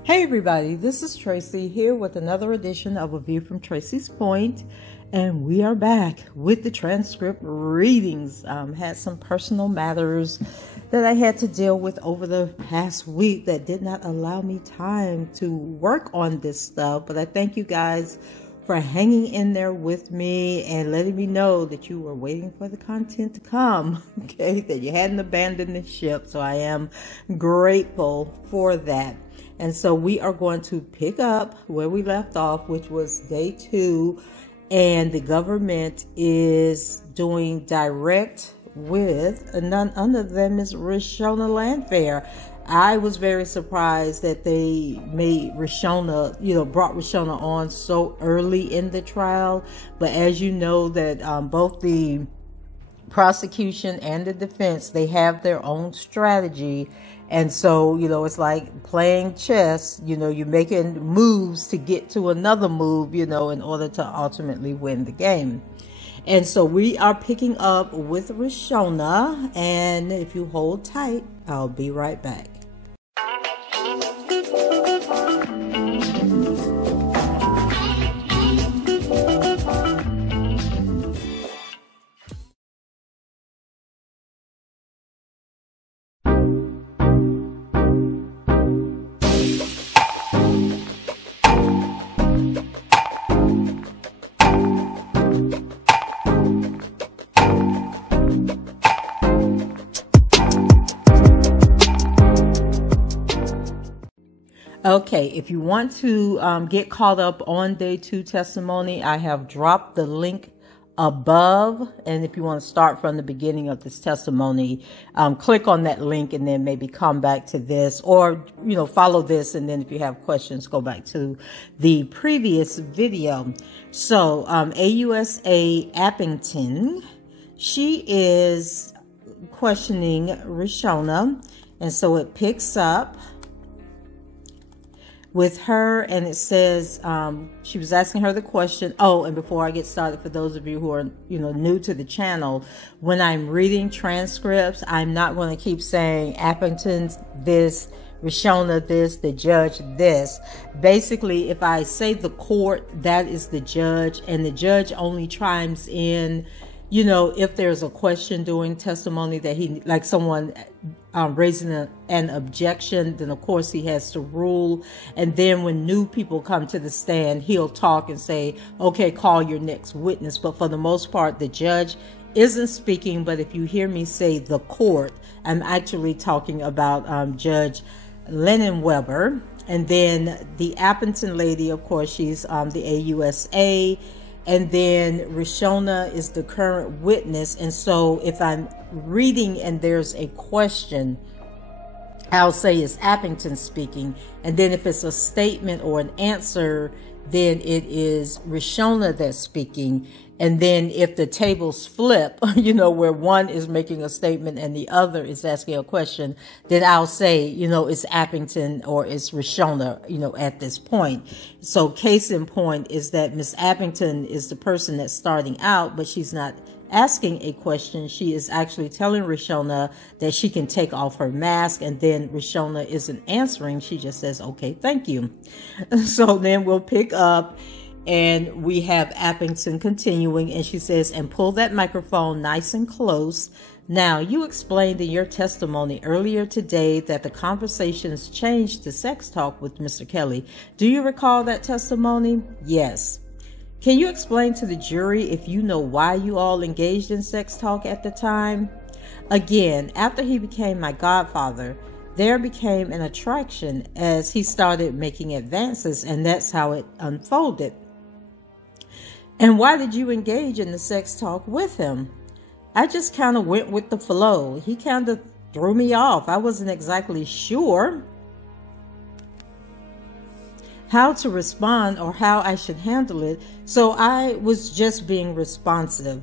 Hey everybody, this is Tracy here with another edition of A View from Tracy's Point, and we are back with the transcript readings. Had some personal matters that I had to deal with over the past week that did not allow me time to work on this stuff, but I thank you guys for hanging in there with me and letting me know that you were waiting for the content to come, okay, that you hadn't abandoned the ship, so I am grateful for that. And so we are going to pick up where we left off, which was day 2. And the government is doing direct with none other than Miss Reshona Landfair. I was very surprised that they made Reshona, brought Reshona on so early in the trial. But as you know, that both the prosecution and the defense, they have their own strategy. And so, it's like playing chess, you're making moves to get to another move, in order to ultimately win the game. And so we are picking up with Reshona, and if you hold tight, I'll be right back. Okay, if you want to get caught up on day 2 testimony, I have dropped the link above. And if you want to start from the beginning of this testimony, click on that link and then maybe come back to this, or, follow this. And then if you have questions, go back to the previous video. So AUSA Appenteng, she is questioning Reshona. And so it picks up with her, and it says she was asking her the question. Oh, and before I get started, for those of you who are new to the channel, when I'm reading transcripts, I'm not going to keep saying Appenteng this, Reshona this, the judge this. Basically, if I say the court, that is the judge, and the judge only chimes in if there's a question during testimony that like someone raising an objection, then of course he has to rule. And then when new people come to the stand, he'll talk and say, okay, call your next witness. But for the most part, the judge isn't speaking. But if you hear me say the court, I'm actually talking about Judge Lennon Weber. And then the Appenteng lady, of course, she's the AUSA. And then Reshona is the current witness. And so if I'm reading and there's a question, I'll say it's Appenteng speaking. And then if it's a statement or an answer, then it is Reshona that's speaking. And then if the tables flip, where one is making a statement and the other is asking a question, then I'll say, it's Appenteng or it's Reshona, at this point. So case in point is that Miss Appenteng is the person that's starting out, but she's not asking a question. She is actually telling Reshona that she can take off her mask, and then Reshona isn't answering. She just says, okay, thank you. So then we'll pick up, and we have Appenteng continuing, and she says, and pull that microphone nice and close. Now, you explained in your testimony earlier today that the conversations changed to sex talk with Mr. Kelly. Do you recall that testimony? Yes. Can you explain to the jury if you know why you all engaged in sex talk at the time? Again, after he became my godfather, there became an attraction as he started making advances, and that's how it unfolded. And why did you engage in the sex talk with him? I just kind of went with the flow. He kind of threw me off. I wasn't exactly sure how to respond or how I should handle it. So I was just being responsive.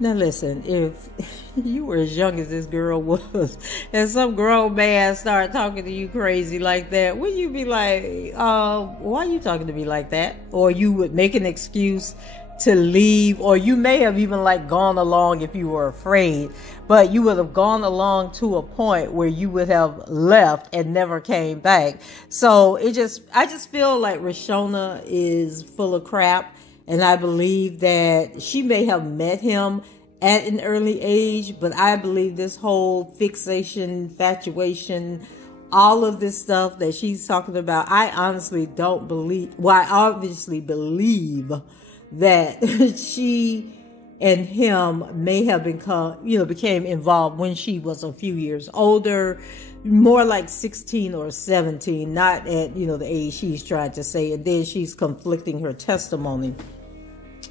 Now listen, if you were as young as this girl was, and some grown man started talking to you crazy like that, would you be like, why are you talking to me like that? Or you would make an excuse to leave, or you may have even like gone along if you were afraid, but you would have gone along to a point where you would have left and never came back. So I just feel like Reshona is full of crap. And I believe that she may have met him at an early age, but I believe this whole fixation, infatuation, all of this stuff that she's talking about, I honestly don't believe, well, I obviously believe that she and him may have became involved when she was a few years older, more like 16 or 17, not at, the age she's trying to say, and then she's conflicting her testimony.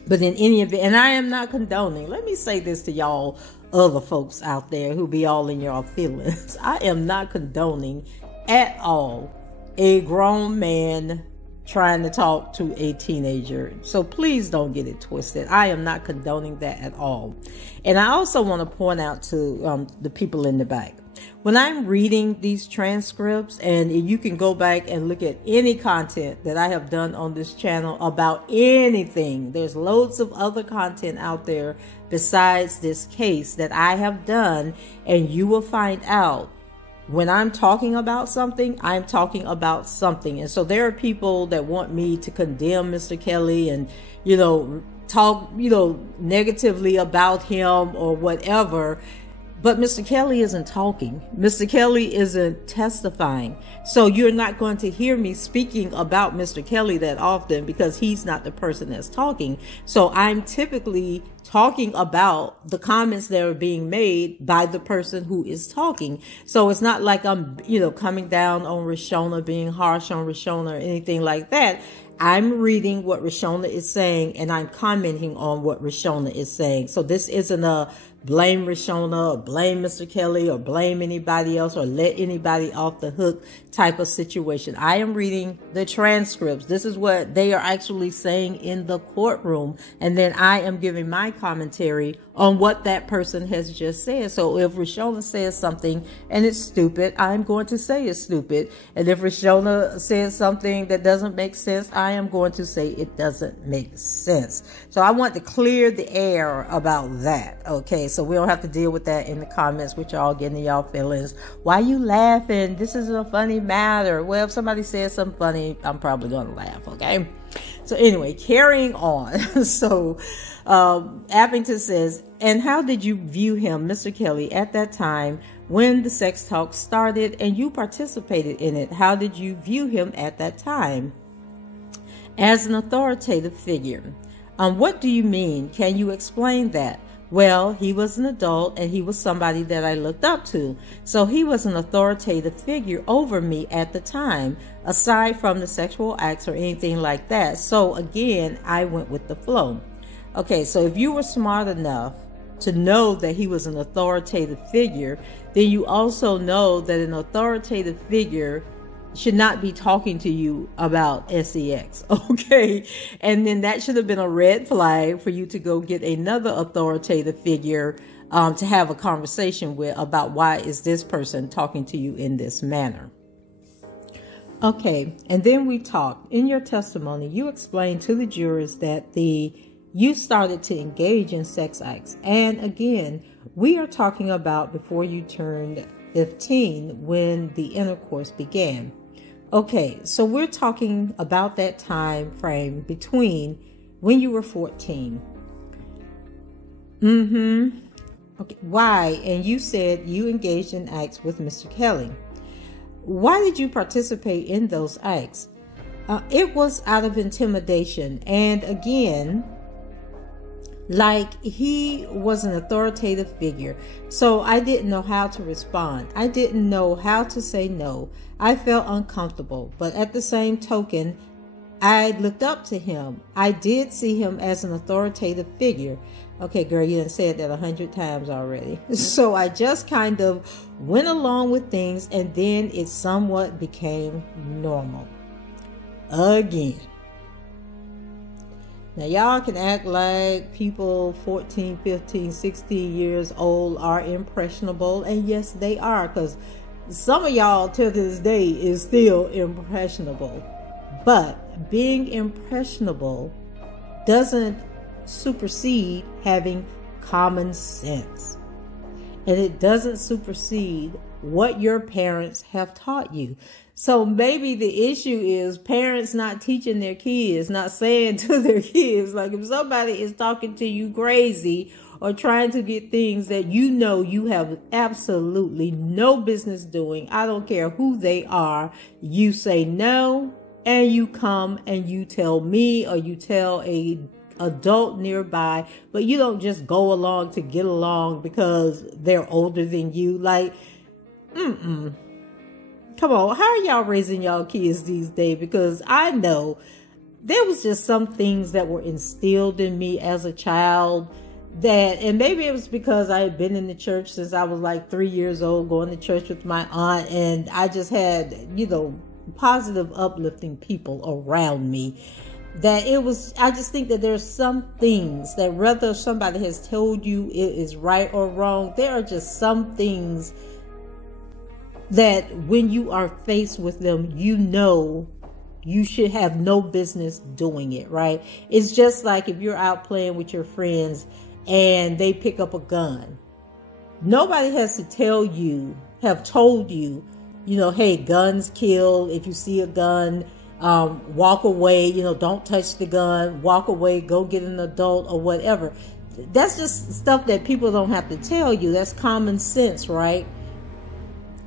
But in any event, and I am not condoning, let me say this to y'all other folks out there who be all in your feelings. I am not condoning at all a grown man trying to talk to a teenager. So please don't get it twisted. I am not condoning that at all. And I also want to point out to the people in the back, when I'm reading these transcripts, and you can go back and look at any content that I have done on this channel about anything. There's loads of other content out there besides this case that I have done, and you will find out when I'm talking about something, I'm talking about something. And so there are people that want me to condemn Mr. Kelly and, talk, negatively about him or whatever. But Mr. Kelly isn't talking. Mr. Kelly isn't testifying. So you're not going to hear me speaking about Mr. Kelly that often because he's not the person that's talking. So I'm typically talking about the comments that are being made by the person who is talking. So it's not like I'm, coming down on Reshona, being harsh on Reshona or anything like that. I'm reading what Reshona is saying and I'm commenting on what Reshona is saying. So this isn't a blame Reshona or blame Mr. Kelly or blame anybody else or let anybody off the hook type of situation. I am reading the transcripts. This is what they are actually saying in the courtroom. And then I am giving my commentary on what that person has just said. So if Reshona says something and it's stupid, I'm going to say it's stupid. And if Reshona says something that doesn't make sense, I am going to say it doesn't make sense. So I want to clear the air about that. Okay, so we don't have to deal with that in the comments, which y'all getting y'all feelings. Why you laughing? This isn't a funny matter. Well, if somebody says something funny, I'm probably going to laugh. Okay. So anyway, carrying on. So Appenteng says, and how did you view him, Mr. Kelly, at that time when the sex talk started and you participated in it? How did you view him at that time as an authoritative figure? What do you mean? Can you explain that? Well, he was an adult and he was somebody that I looked up to. So he was an authoritative figure over me at the time, aside from the sexual acts or anything like that. So again, I went with the flow. Okay, so if you were smart enough to know that he was an authoritative figure, then you also know that an authoritative figure should not be talking to you about sex, okay? And then that should have been a red flag for you to go get another authoritative figure to have a conversation with about why is this person talking to you in this manner. Okay, and then we talked. In your testimony, you explained to the jurors that you started to engage in sex acts. And again, we are talking about before you turned 15 when the intercourse began. Okay, so we're talking about that time frame between when you were 14. Okay, why? And you said you engaged in acts with Mr. Kelly. Why did you participate in those acts? It was out of intimidation. And again, like he was an authoritative figure. So I didn't know how to respond. I didn't know how to say no. I felt uncomfortable. But at the same token, I looked up to him. I did see him as an authoritative figure. Okay, girl, you done said that 100 times already. So I just kind of went along with things and then it somewhat became normal. Again. Now, y'all can act like people 14, 15, 16 years old are impressionable. And yes, they are, because some of y'all to this day is still impressionable. But being impressionable doesn't supersede having common sense. And it doesn't supersede what your parents have taught you. So maybe the issue is parents not teaching their kids, not saying to their kids, like if somebody is talking to you crazy or trying to get things that you know you have absolutely no business doing, I don't care who they are, you say no, and you come and you tell me or you tell a adult nearby, but you don't just go along to get along because they're older than you. Like, come on, how are y'all raising y'all kids these days? Because I know there was just some things that were instilled in me as a child that, and maybe it was because I had been in the church since I was like 3 years old, going to church with my aunt, and I just had, positive, uplifting people around me. That it was, I just think that there's some things that whether somebody has told you it is right or wrong, there are just some things that when you are faced with them, you should have no business doing it, right? It's just like if you're out playing with your friends and they pick up a gun. Nobody has to have told you, hey, guns kill. If you see a gun, walk away, don't touch the gun, walk away, go get an adult or whatever. That's just stuff that people don't have to tell you. That's common sense, right?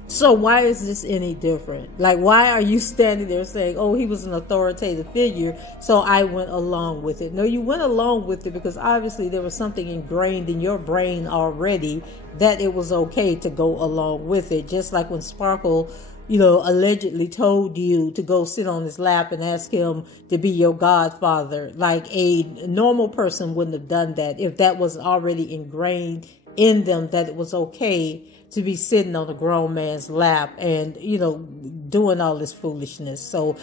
So why is this any different? Like, why are you standing there saying, oh, he was an authoritative figure, so I went along with it? No, you went along with it because obviously there was something ingrained in your brain already that it was okay to go along with it. Just like when Sparkle, allegedly told you to go sit on his lap and ask him to be your godfather. Like a normal person wouldn't have done that if that was already ingrained in them that it was okay to be sitting on a grown man's lap and, doing all this foolishness. So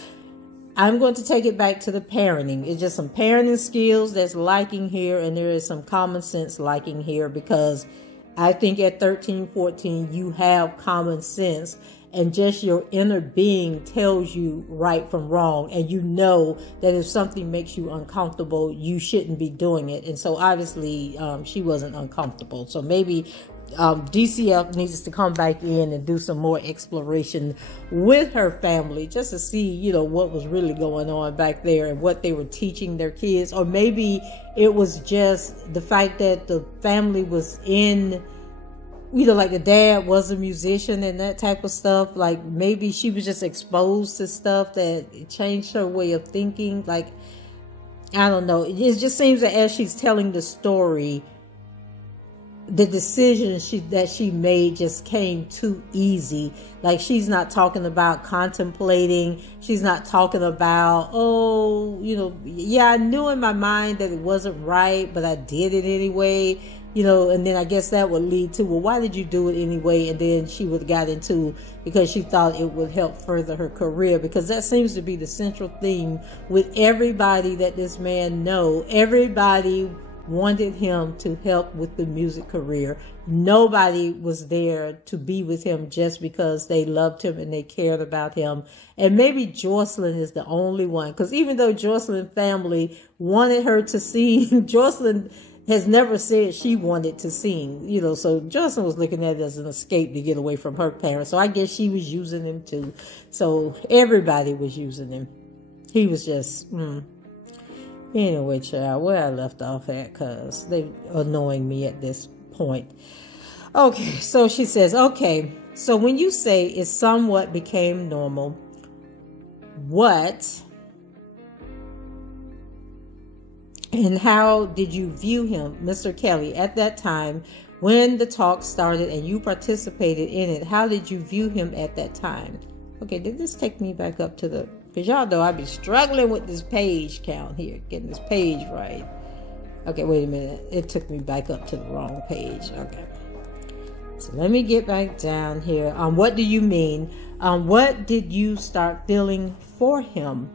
I'm going to take it back to the parenting. It's just some parenting skills that's lacking here, and there is some common sense lacking here, because I think at 13, 14, you have common sense, and just your inner being tells you right from wrong. And you know that if something makes you uncomfortable, you shouldn't be doing it. And so obviously she wasn't uncomfortable. So maybe DCF needs to come back in and do some more exploration with her family just to see, what was really going on back there and what they were teaching their kids. Or maybe it was just the fact that the family was in, like the dad was a musician and that type of stuff. Like maybe she was just exposed to stuff that changed her way of thinking. Like, I don't know. It just seems that as she's telling the story, the decision that she made just came too easy. Like she's not talking about contemplating. She's not talking about, I knew in my mind that it wasn't right, but I did it anyway. And then I guess that would lead to, well, why did you do it anyway? And then she would have got into, because she thought it would help further her career, because that seems to be the central theme with everybody that this man know. Everybody wanted him to help with the music career. Nobody was there to be with him just because they loved him and they cared about him. And maybe Jocelyn is the only one, because even though Jocelyn's family wanted her to sing, Jocelyn has never said she wanted to sing, so Jocelyn was looking at it as an escape to get away from her parents. So I guess she was using him too. So everybody was using him. He was just, Anyway, child, where I left off at, because they're annoying me at this point. Okay, so she says, okay, so when you say it somewhat became normal, what and how did you view him, Mr. Kelly, at that time when the talk started and you participated in it? How did you view him at that time? Okay, did this take me back up to the... Because y'all know I be struggling with this page count here, getting this page right. Okay, wait a minute. It took me back up to the wrong page. Okay. So let me get back down here. What do you mean? What did you start feeling for him?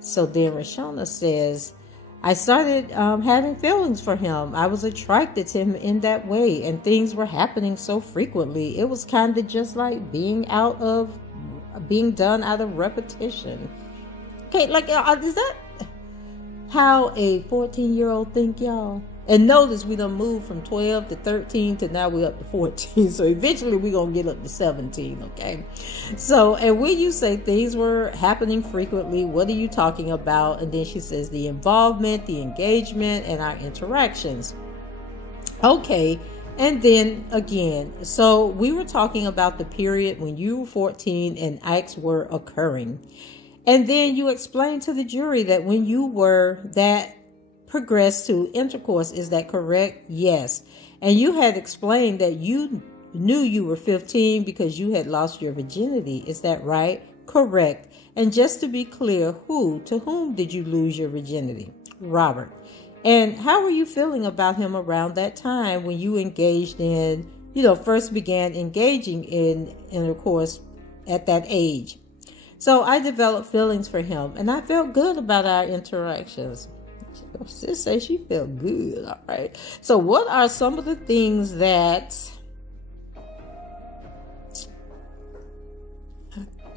So then Reshona says, I started having feelings for him. I was attracted to him in that way, and things were happening so frequently. It was kind of just like being done out of repetition. Okay, like, is that... how a 14-year-old think, y'all. And notice we done moved from 12 to 13 to now we're up to 14. So eventually we're going to get up to 17, okay? So, and when you say things were happening frequently, what are you talking about? And then she says the involvement, the engagement, and our interactions. Okay, and then again, so we were talking about the period when you were 14 and acts were occurring. And then you explained to the jury that when you were that progressed to intercourse, is that correct? Yes. And you had explained that you knew you were 15 because you had lost your virginity. Is that right? Correct. And just to be clear, to whom did you lose your virginity? Robert. And how were you feeling about him around that time when you engaged in, first began engaging in intercourse at that age? So I developed feelings for him and I felt good about our interactions. Sis says she felt good. All right. So what are some of the things that...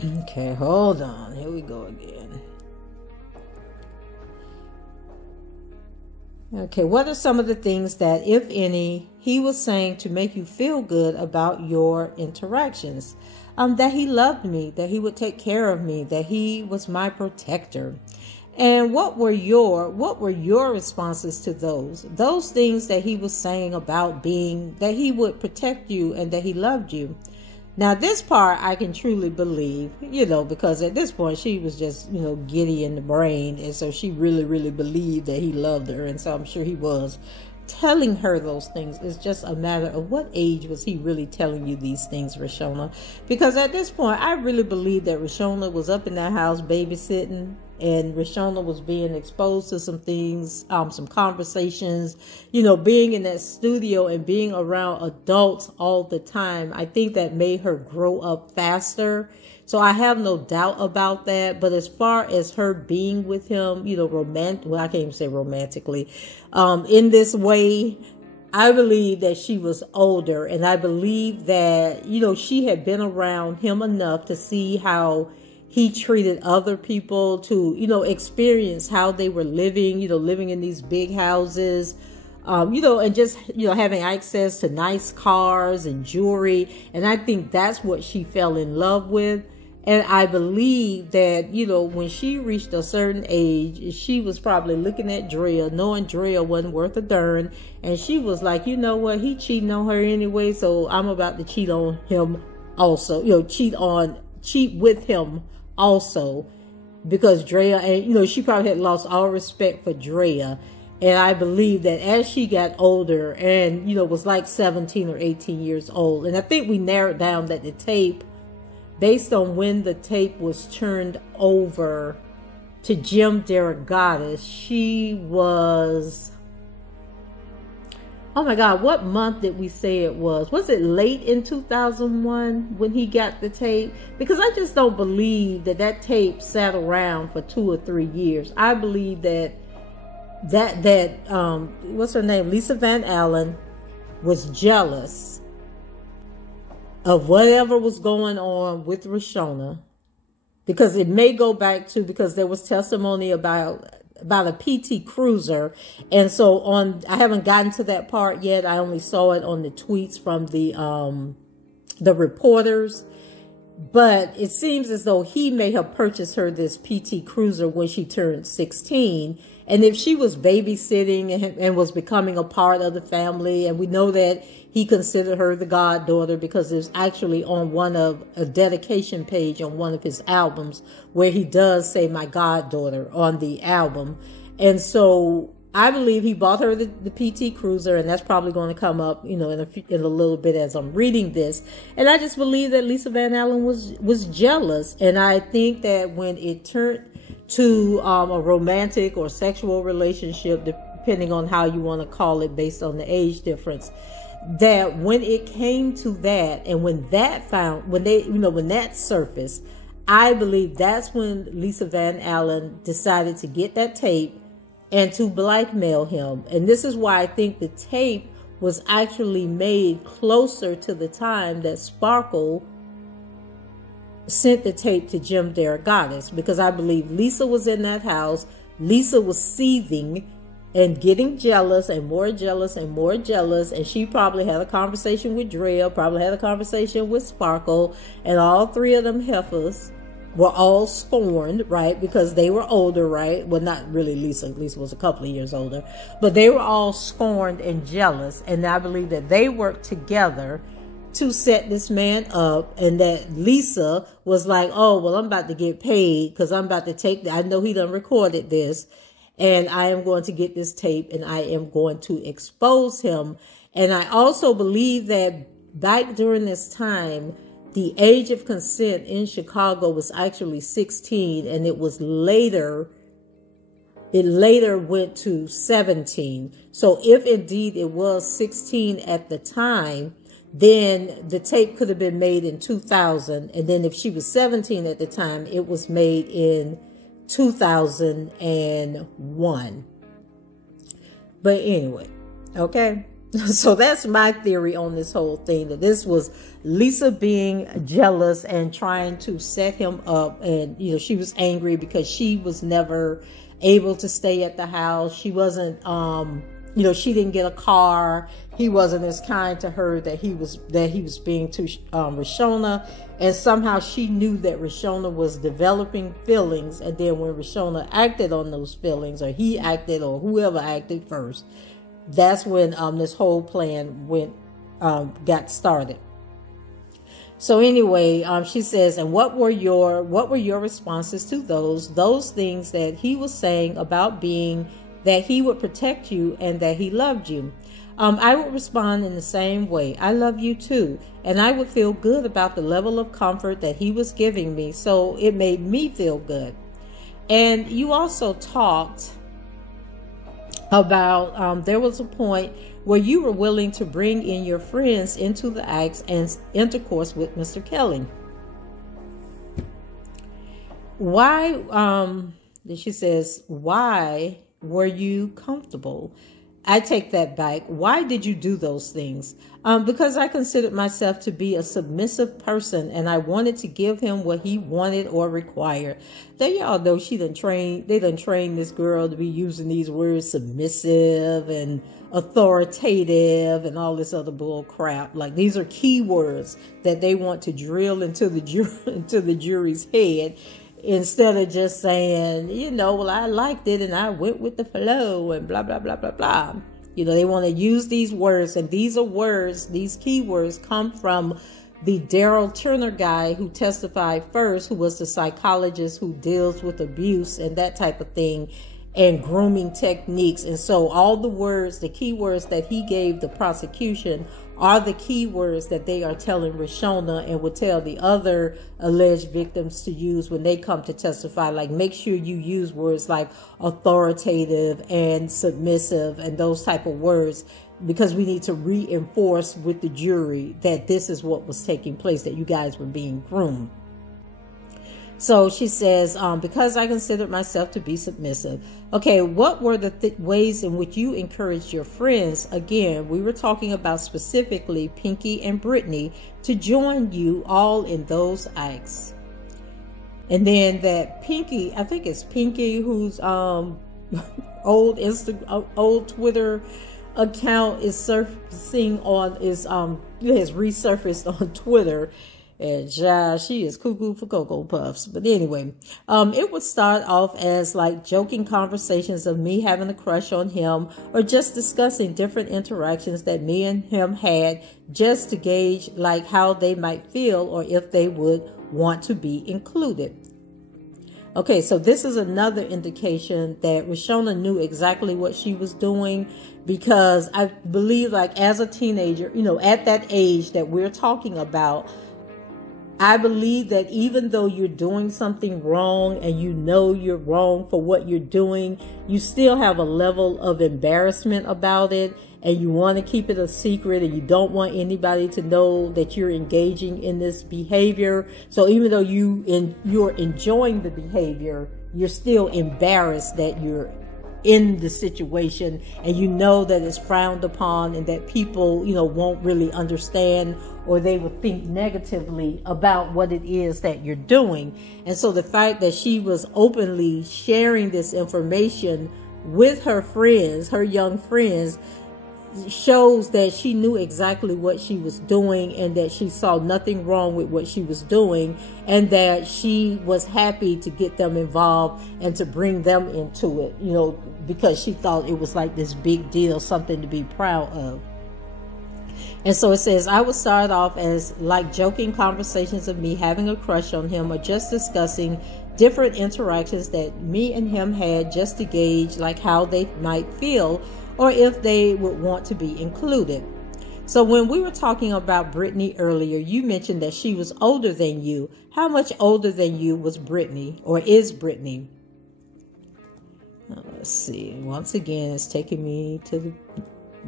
Okay, hold on. Here we go again. Okay, what are some of the things that, if any, he was saying to make you feel good about your interactions? That he loved me, that he would take care of me, that he was my protector. And what were your responses to those things that he was saying about being, that he would protect you and that he loved you? Now, this part I can truly believe, because at this point she was just, giddy in the brain. And so she really, really believed that he loved her. And so I'm sure he was telling her those things. It's just a matter of what age was he really telling you these things, Reshona? Because at this point, I really believe that Reshona was up in that house babysitting, and Reshona was being exposed to some things, some conversations, being in that studio and being around adults all the time. I think that made her grow up faster. So I have no doubt about that. But as far as her being with him, I can't even say romantically, in this way, I believe that she was older. And I believe that, she had been around him enough to see how he treated other people, to, experience how they were living, living in these big houses, and just, having access to nice cars and jewelry. And I think that's what she fell in love with. And I believe that, when she reached a certain age, she was probably looking at Drea, knowing Drea wasn't worth a darn. And she was like, you know what? He cheating on her anyway. So I'm about to cheat on him also, cheat with him also, because Drea, and she probably had lost all respect for Drea. And I believe that as she got older and, was like 17 or 18 years old, and I think we narrowed down that the tape, based on when the tape was turned over to Jim Derogatis, she was, oh my God, what month did we say it was? Was it late in 2001 when he got the tape? Because I just don't believe that tape sat around for 2 or 3 years. I believe that what's her name? Lisa Van Allen was jealous of whatever was going on with Reshona, because it may go back to, because there was testimony about a PT Cruiser. And so I haven't gotten to that part yet. I only saw it on the tweets from the reporters. But it seems as though he may have purchased her this PT Cruiser when she turned 16. And if she was babysitting and was becoming a part of the family, and we know that he considered her the goddaughter, because it's actually on a dedication page on one of his albums where he does say my goddaughter on the album. And so I believe he bought her the PT Cruiser, and that's probably going to come up, in a little bit as I'm reading this. And I just believe that Lisa Van Allen was jealous. And I think that when it turned to a romantic or sexual relationship, depending on how you want to call it based on the age difference, that when it came to that, and when that surfaced, I believe that's when Lisa Van Allen decided to get that tape and to blackmail him. And this is why I think the tape was actually made closer to the time that Sparkle sent the tape to Jim Derogatis, because I believe Lisa was in that house. Lisa was seething and getting jealous and more jealous and more jealous. And she probably had a conversation with Drell, probably had a conversation with Sparkle, and all three of them heifers were all scorned, right? Because they were older, right? Well, not really Lisa. Lisa was a couple of years older, but they were all scorned and jealous. And I believe that they worked together to set this man up, and that Lisa was like, oh, well, I'm about to get paid because I'm about to take, I know he done recorded this, and I am going to get this tape and I am going to expose him. And I also believe that back during this time, the age of consent in Chicago was actually 16, and it later went to 17. So if indeed it was 16 at the time, then the tape could have been made in 2000. And then if she was 17 at the time, it was made in 2001. But anyway, okay. So that's my theory on this whole thing, that this was Lisa being jealous and trying to set him up. And, you know, she was angry because she was never able to stay at the house. She wasn't, you know, she didn't get a car. He wasn't as kind to her that he was being to Reshona. And somehow she knew that Reshona was developing feelings. And then when Reshona acted on those feelings, or he acted, or whoever acted first, that's when this whole plan got started. So anyway, she says, and what were your responses to those things that he was saying about being that he would protect you and that he loved you? I would respond in the same way. I love you too. And I would feel good about the level of comfort that he was giving me. So it made me feel good. And you also talked about there was a point where you were willing to bring in your friends into the acts and intercourse with Mr. Kelly. Why, she says, why were you comfortable? I take that back. Why did you do those things? Because I considered myself to be a submissive person, and I wanted to give him what he wanted or required. Now, y'all know they done trained this girl to be using these words, submissive and authoritative and all this other bull crap. Like, these are key words that they want to drill into the jury's head, instead of just saying, you know, well, I liked it and I went with the flow and blah, blah, blah, blah, blah. You know, they want to use these words, and these are words, these key words come from the Daryl Turner guy who testified first, who was the psychologist who deals with abuse and that type of thing and grooming techniques. And so all the words, the key words that he gave the prosecution are the key words that they are telling Reshona and would tell the other alleged victims to use when they come to testify. Like, make sure you use words like authoritative and submissive and those type of words, because we need to reinforce with the jury that this is what was taking place, that you guys were being groomed. So she says, because I considered myself to be submissive. Okay, what were the ways in which you encouraged your friends? Again, we were talking about specifically Pinky and Brittany to join you all in those acts. And then that Pinky, I think it's Pinky, whose old Twitter account is surfacing on, has resurfaced on Twitter. And she is cuckoo for Cocoa Puffs. But anyway, it would start off as like joking conversations of me having a crush on him, or just discussing different interactions that me and him had, just to gauge like how they might feel or if they would want to be included. Okay, so this is another indication that Reshona knew exactly what she was doing, because I believe, like, as a teenager, you know, at that age that we're talking about, I believe that even though you're doing something wrong and you know you're wrong for what you're doing, you still have a level of embarrassment about it, and you want to keep it a secret, and you don't want anybody to know that you're engaging in this behavior. So even though you're enjoying the behavior, you're still embarrassed that you're in the situation, and you know that it's frowned upon and that people, won't really understand, or they would think negatively about what it is that you're doing. And so the fact that she was openly sharing this information with her friends, her young friends, shows that she knew exactly what she was doing, and that she saw nothing wrong with what she was doing, and that she was happy to get them involved and to bring them into it, because she thought it was like this big deal, something to be proud of. And so it says, I would start off as like joking conversations of me having a crush on him, or just discussing different interactions that me and him had, just to gauge like how they might feel, or if they would want to be included. So when we were talking about Brittany earlier, you mentioned that she was older than you. How much older than you was Brittany, or is Brittany? Let's see. Once again, it's taking me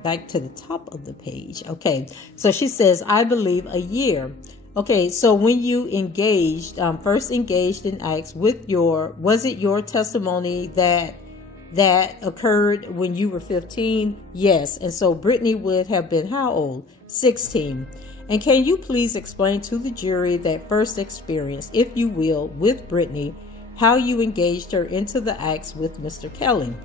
back to the top of the page. Okay, so she says, I believe a year. Okay, so when you engaged, first engaged in acts with was it your testimony that occurred when you were 15? Yes. And so Brittany would have been how old? 16. And can you please explain to the jury that first experience, if you will, with Brittany, how you engaged her into the acts with Mr. Kelly?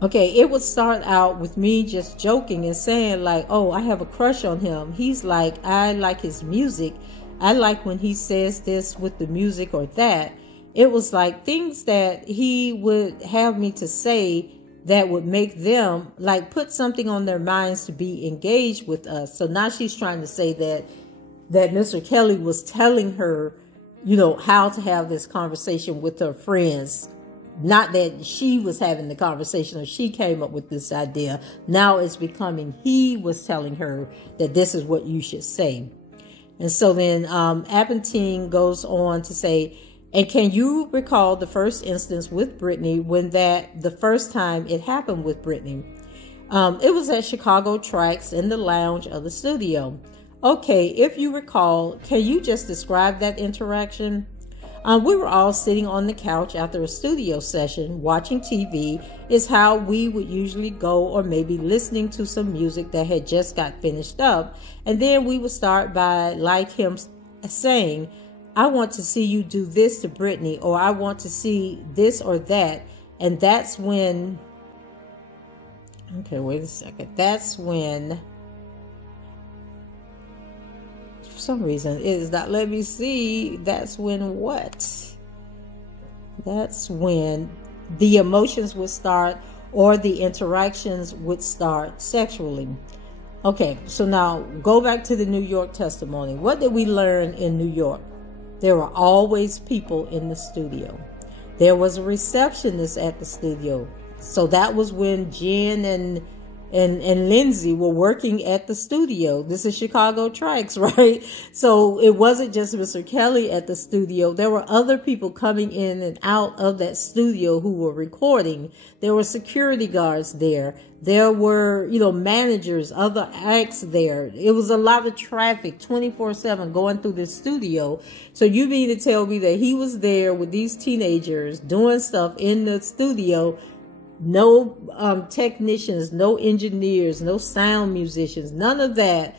Okay, it would start out with me just joking and saying like, oh, I have a crush on him. He's like, I like his music. I like when he says this with the music or that. It was like things that he would have me to say that would make them like put something on their minds to be engaged with us. So now she's trying to say that Mr. Kelly was telling her, how to have this conversation with her friends. Not that she was having the conversation or she came up with this idea. Now it's becoming he was telling her that this is what you should say. And so then Appenteng goes on to say, and can you recall the first instance with Brittany when the first time it happened with Brittany? It was at Chicago Tracks in the lounge of the studio. Okay, if you recall, can you just describe that interaction? We were all sitting on the couch after a studio session, watching TV is how we would usually go, or maybe listening to some music that had just got finished up. And then we would start by like him saying, I want to see you do this to Brittany, or I want to see this or that. And that's when, okay, wait a second. That's when, for some reason, it is not, let me see. That's when what? That's when the emotions would start, or the interactions would start sexually. Okay, so now go back to the New York testimony. What did we learn in New York? There were always people in the studio. There was a receptionist at the studio. So that was when Jen and Lindsay were working at the studio. This is Chicago Tracks, right? So it wasn't just Mr. Kelly at the studio. There were other people coming in and out of that studio who were recording. There were security guards there. There were, managers, other acts there. It was a lot of traffic 24/7 going through this studio. So you mean to tell me that he was there with these teenagers doing stuff in the studio? No technicians, no engineers, no sound musicians, none of that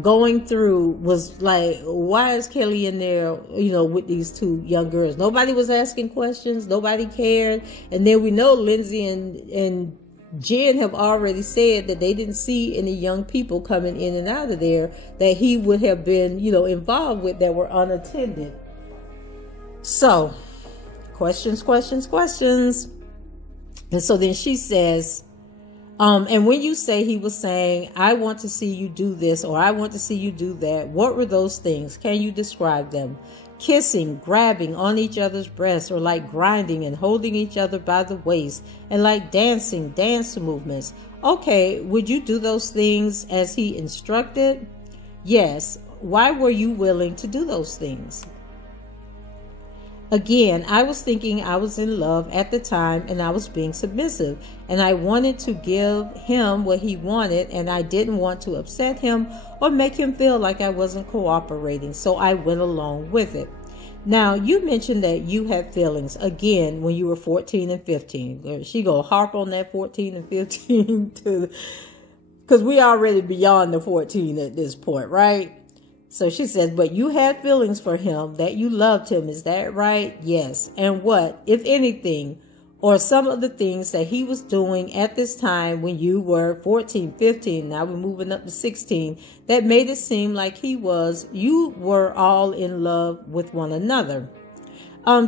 going through. Was like, why is Kelly in there, with these two young girls? Nobody was asking questions. Nobody cared. And then we know Lindsay and Jen have already said that they didn't see any young people coming in and out of there that he would have been, involved with, that were unattended. So, questions. And so then she says, and when you say he was saying, I want to see you do this, or I want to see you do that, what were those things? Can you describe them? Kissing, grabbing on each other's breasts, or like grinding and holding each other by the waist, and like dancing, dance movements. Okay, would you do those things as he instructed? Yes. Why were you willing to do those things? Again, I was thinking I was in love at the time, and I was being submissive, and I wanted to give him what he wanted, and I didn't want to upset him or make him feel like I wasn't cooperating, so I went along with it. Now, you mentioned that you had feelings, again, when you were 14 and 15. She go harp on that 14 and 15 because we already beyond the 14 at this point, right? So she says, but you had feelings for him, that you loved him. Is that right? Yes. And what, if anything, or some of the things that he was doing at this time when you were 14, 15, now we're moving up to 16, that made it seem like you were all in love with one another.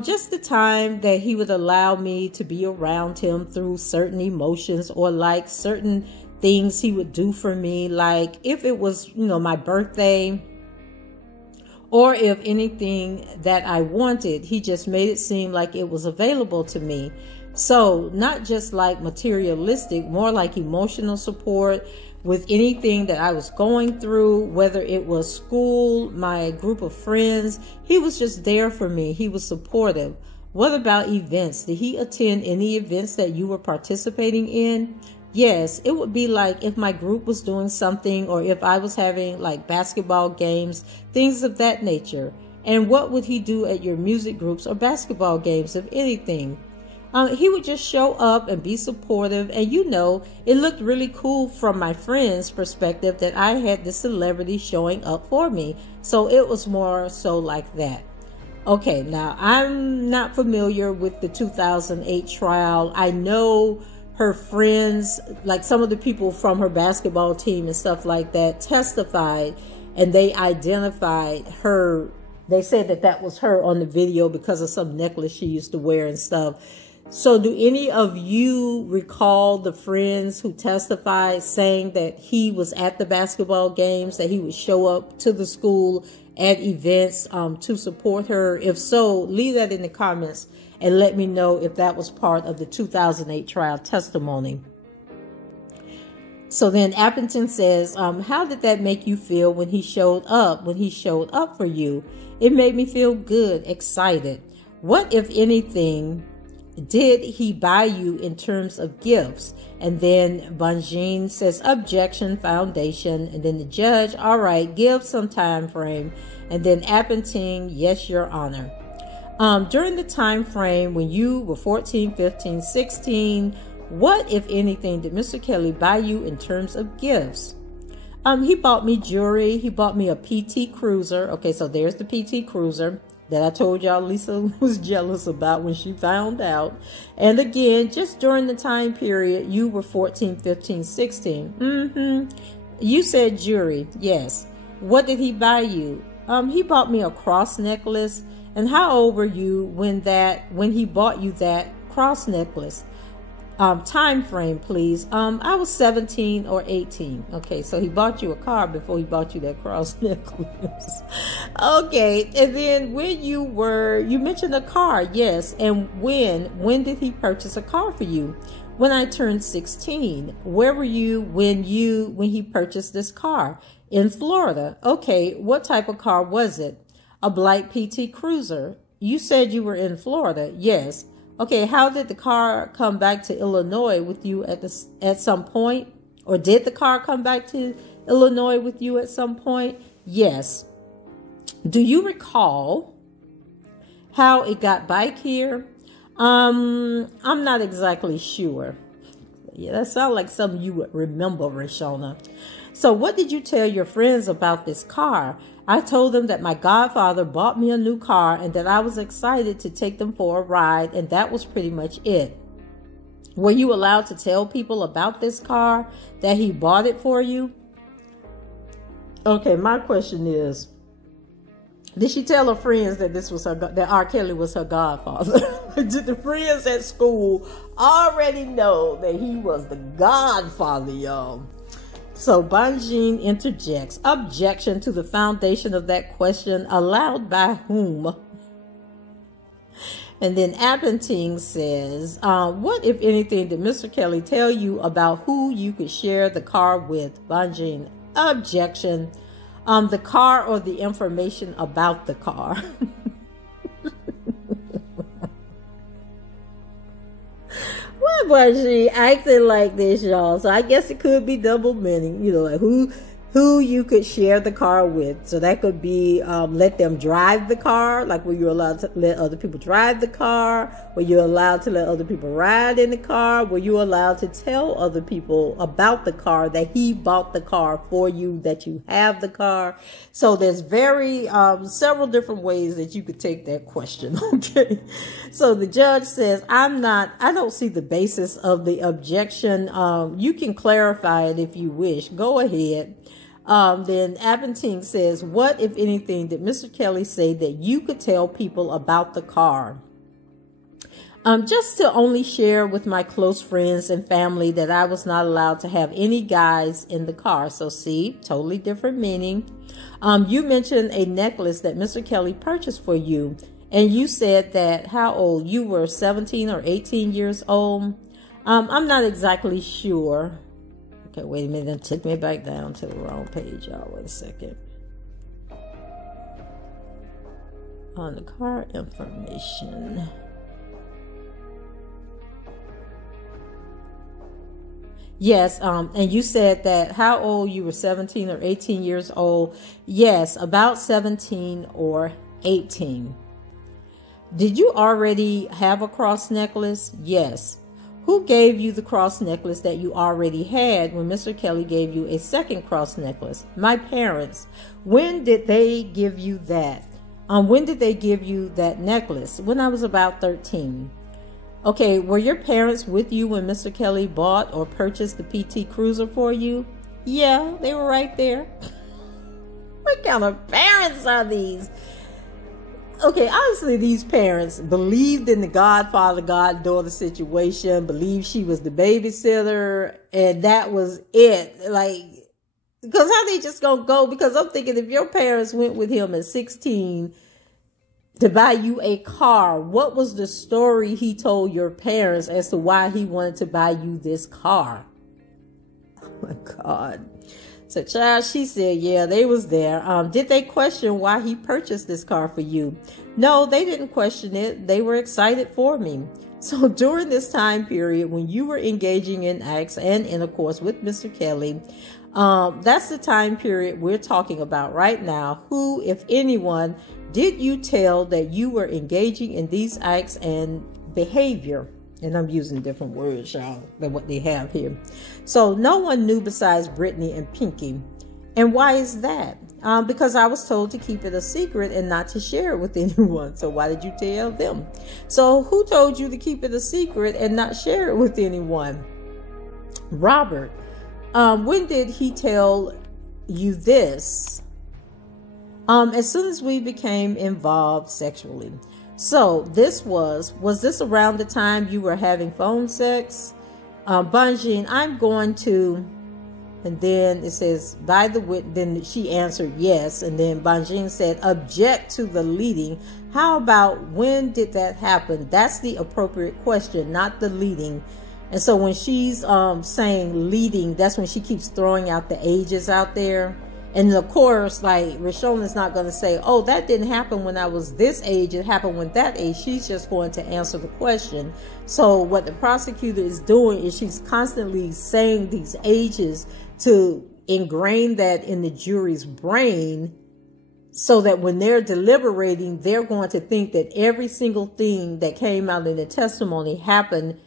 Just the time that he would allow me to be around him through certain emotions, or like certain things he would do for me, like if it was, my birthday, or if anything that I wanted, he just made it seem like it was available to me. So not just like materialistic, more like emotional support with anything that I was going through, whether it was school, my group of friends. He was just there for me. He was supportive. What about events? Did he attend any events that you were participating in? Yes, it would be like if my group was doing something, or if I was having like basketball games, things of that nature. And what would he do at your music groups or basketball games, if anything? He would just show up and be supportive. And it looked really cool from my friends' perspective that I had this celebrity showing up for me. So it was more so like that. Okay, now I'm not familiar with the 2008 trial. I know her friends, like some of the people from her basketball team and stuff like that, testified, and they identified her. They said that was her on the video because of some necklace she used to wear and stuff. So do any of you recall the friends who testified saying that he was at the basketball games, that he would show up to the school at events to support her? If so, leave that in the comments and let me know if that was part of the 2008 trial testimony. So then Appenteng says, how did that make you feel when he showed up for you? It made me feel good, excited. What, if anything, did he buy you in terms of gifts? And then Banjin says, objection, foundation. And then the judge, all right, give some time frame. And then Appenteng, yes, your honor. During the time frame when you were 14, 15, 16, what, if anything, did Mr. Kelly buy you in terms of gifts? He bought me jewelry. He bought me a PT Cruiser. Okay, so there's the PT Cruiser that I told y'all Lisa was jealous about when she found out. And again, just during the time period, you were 14, 15, 16. You said jewelry. Yes. What did he buy you? He bought me a cross necklace. And how old were you when he bought you that cross necklace? Time frame, please. I was 17 or 18. Okay, so he bought you a car before he bought you that cross necklace. Okay, and then you mentioned a car, yes. And when did he purchase a car for you? When I turned 16. Where were you when he purchased this car? In Florida. Okay, what type of car was it? A black PT Cruiser. You said you were in Florida. Yes. Okay, how did the car come back to Illinois with you at some point? Or did the car come back to Illinois with you at some point? Yes. Do you recall how it got back here? I'm not exactly sure. Yeah, that sounds like something you would remember, Reshona. So what did you tell your friends about this car? I told them that my godfather bought me a new car and that I was excited to take them for a ride, and that was pretty much it. Were you allowed to tell people about this car, that he bought it for you? Okay, my question is, did she tell her friends that that R. Kelly was her godfather? Did the friends at school already know that he was the godfather, y'all? So Banjin interjects, objection to the foundation of that question, allowed by whom? And then Appenteng says, what, if anything, did Mr. Kelly tell you about who you could share the car with? Banjin, objection. The car or the information about the car? Why was she acting like this, y'all? So I guess it could be double meaning. Like who who you could share the car with. So that could be let them drive the car, like were you allowed to let other people drive the car? Were you allowed to let other people ride in the car? Were you allowed to tell other people about the car, that he bought the car for you, that you have the car? So there's several different ways that you could take that question. Okay. So the judge says, I don't see the basis of the objection. You can clarify it if you wish. Go ahead. Then Appenteng says, what, if anything, did Mr. Kelly say that you could tell people about the car? Just to only share with my close friends and family that I was not allowed to have any guys in the car. So see, totally different meaning. You mentioned a necklace that Mr. Kelly purchased for you. And you said that how old? You were 17 or 18 years old. I'm not exactly sure. Okay, wait a minute. That took me back down to the wrong page, y'all. Wait a second. On the car information. Yes, and you said that how old? You were 17 or 18 years old. Yes, about 17 or 18. Did you already have a cross necklace? Yes. Who gave you the cross necklace that you already had when Mr. Kelly gave you a second cross necklace? My parents. When did they give you that? When did they give you that necklace? When I was about 13. Okay, were your parents with you when Mr. Kelly bought or purchased the PT Cruiser for you? Yeah, they were right there. What kind of parents are these? Okay, obviously these parents believed in the godfather, goddaughter situation, believed she was the babysitter, and that was it. Like, because how they just gonna go? Because I'm thinking if your parents went with him at 16 to buy you a car, what was the story he told your parents as to why he wanted to buy you this car? Oh my God. So, child, she said, yeah, they was there. Did they question why he purchased this car for you? No, they didn't question it. They were excited for me. So during this time period, when you were engaging in acts and intercourse with Mr. Kelly, that's the time period we're talking about right now. Who, if anyone, did you tell that you were engaging in these acts and behavior? And I'm using different words, y'all, than what they have here. So no one knew besides Brittany and Pinky. And why is that? Because I was told to keep it a secret and not to share it with anyone. So why did you tell them? So who told you to keep it a secret and not share it with anyone? Robert. When did he tell you this? As soon as we became involved sexually. So this was this around the time you were having phone sex? Banjin, I'm going to, and then it says, by the wit, then she answered yes. And then Banjin said, object to the leading. How about when did that happen? That's the appropriate question, not the leading. And so when she's saying leading, that's when she keeps throwing out the ages out there. And of course, like, Reshona's not going to say, oh, that didn't happen when I was this age. It happened when that age. She's just going to answer the question. So what the prosecutor is doing is she's constantly saying these ages to ingrain that in the jury's brain so that when they're deliberating, they're going to think that every single thing that came out in the testimony happened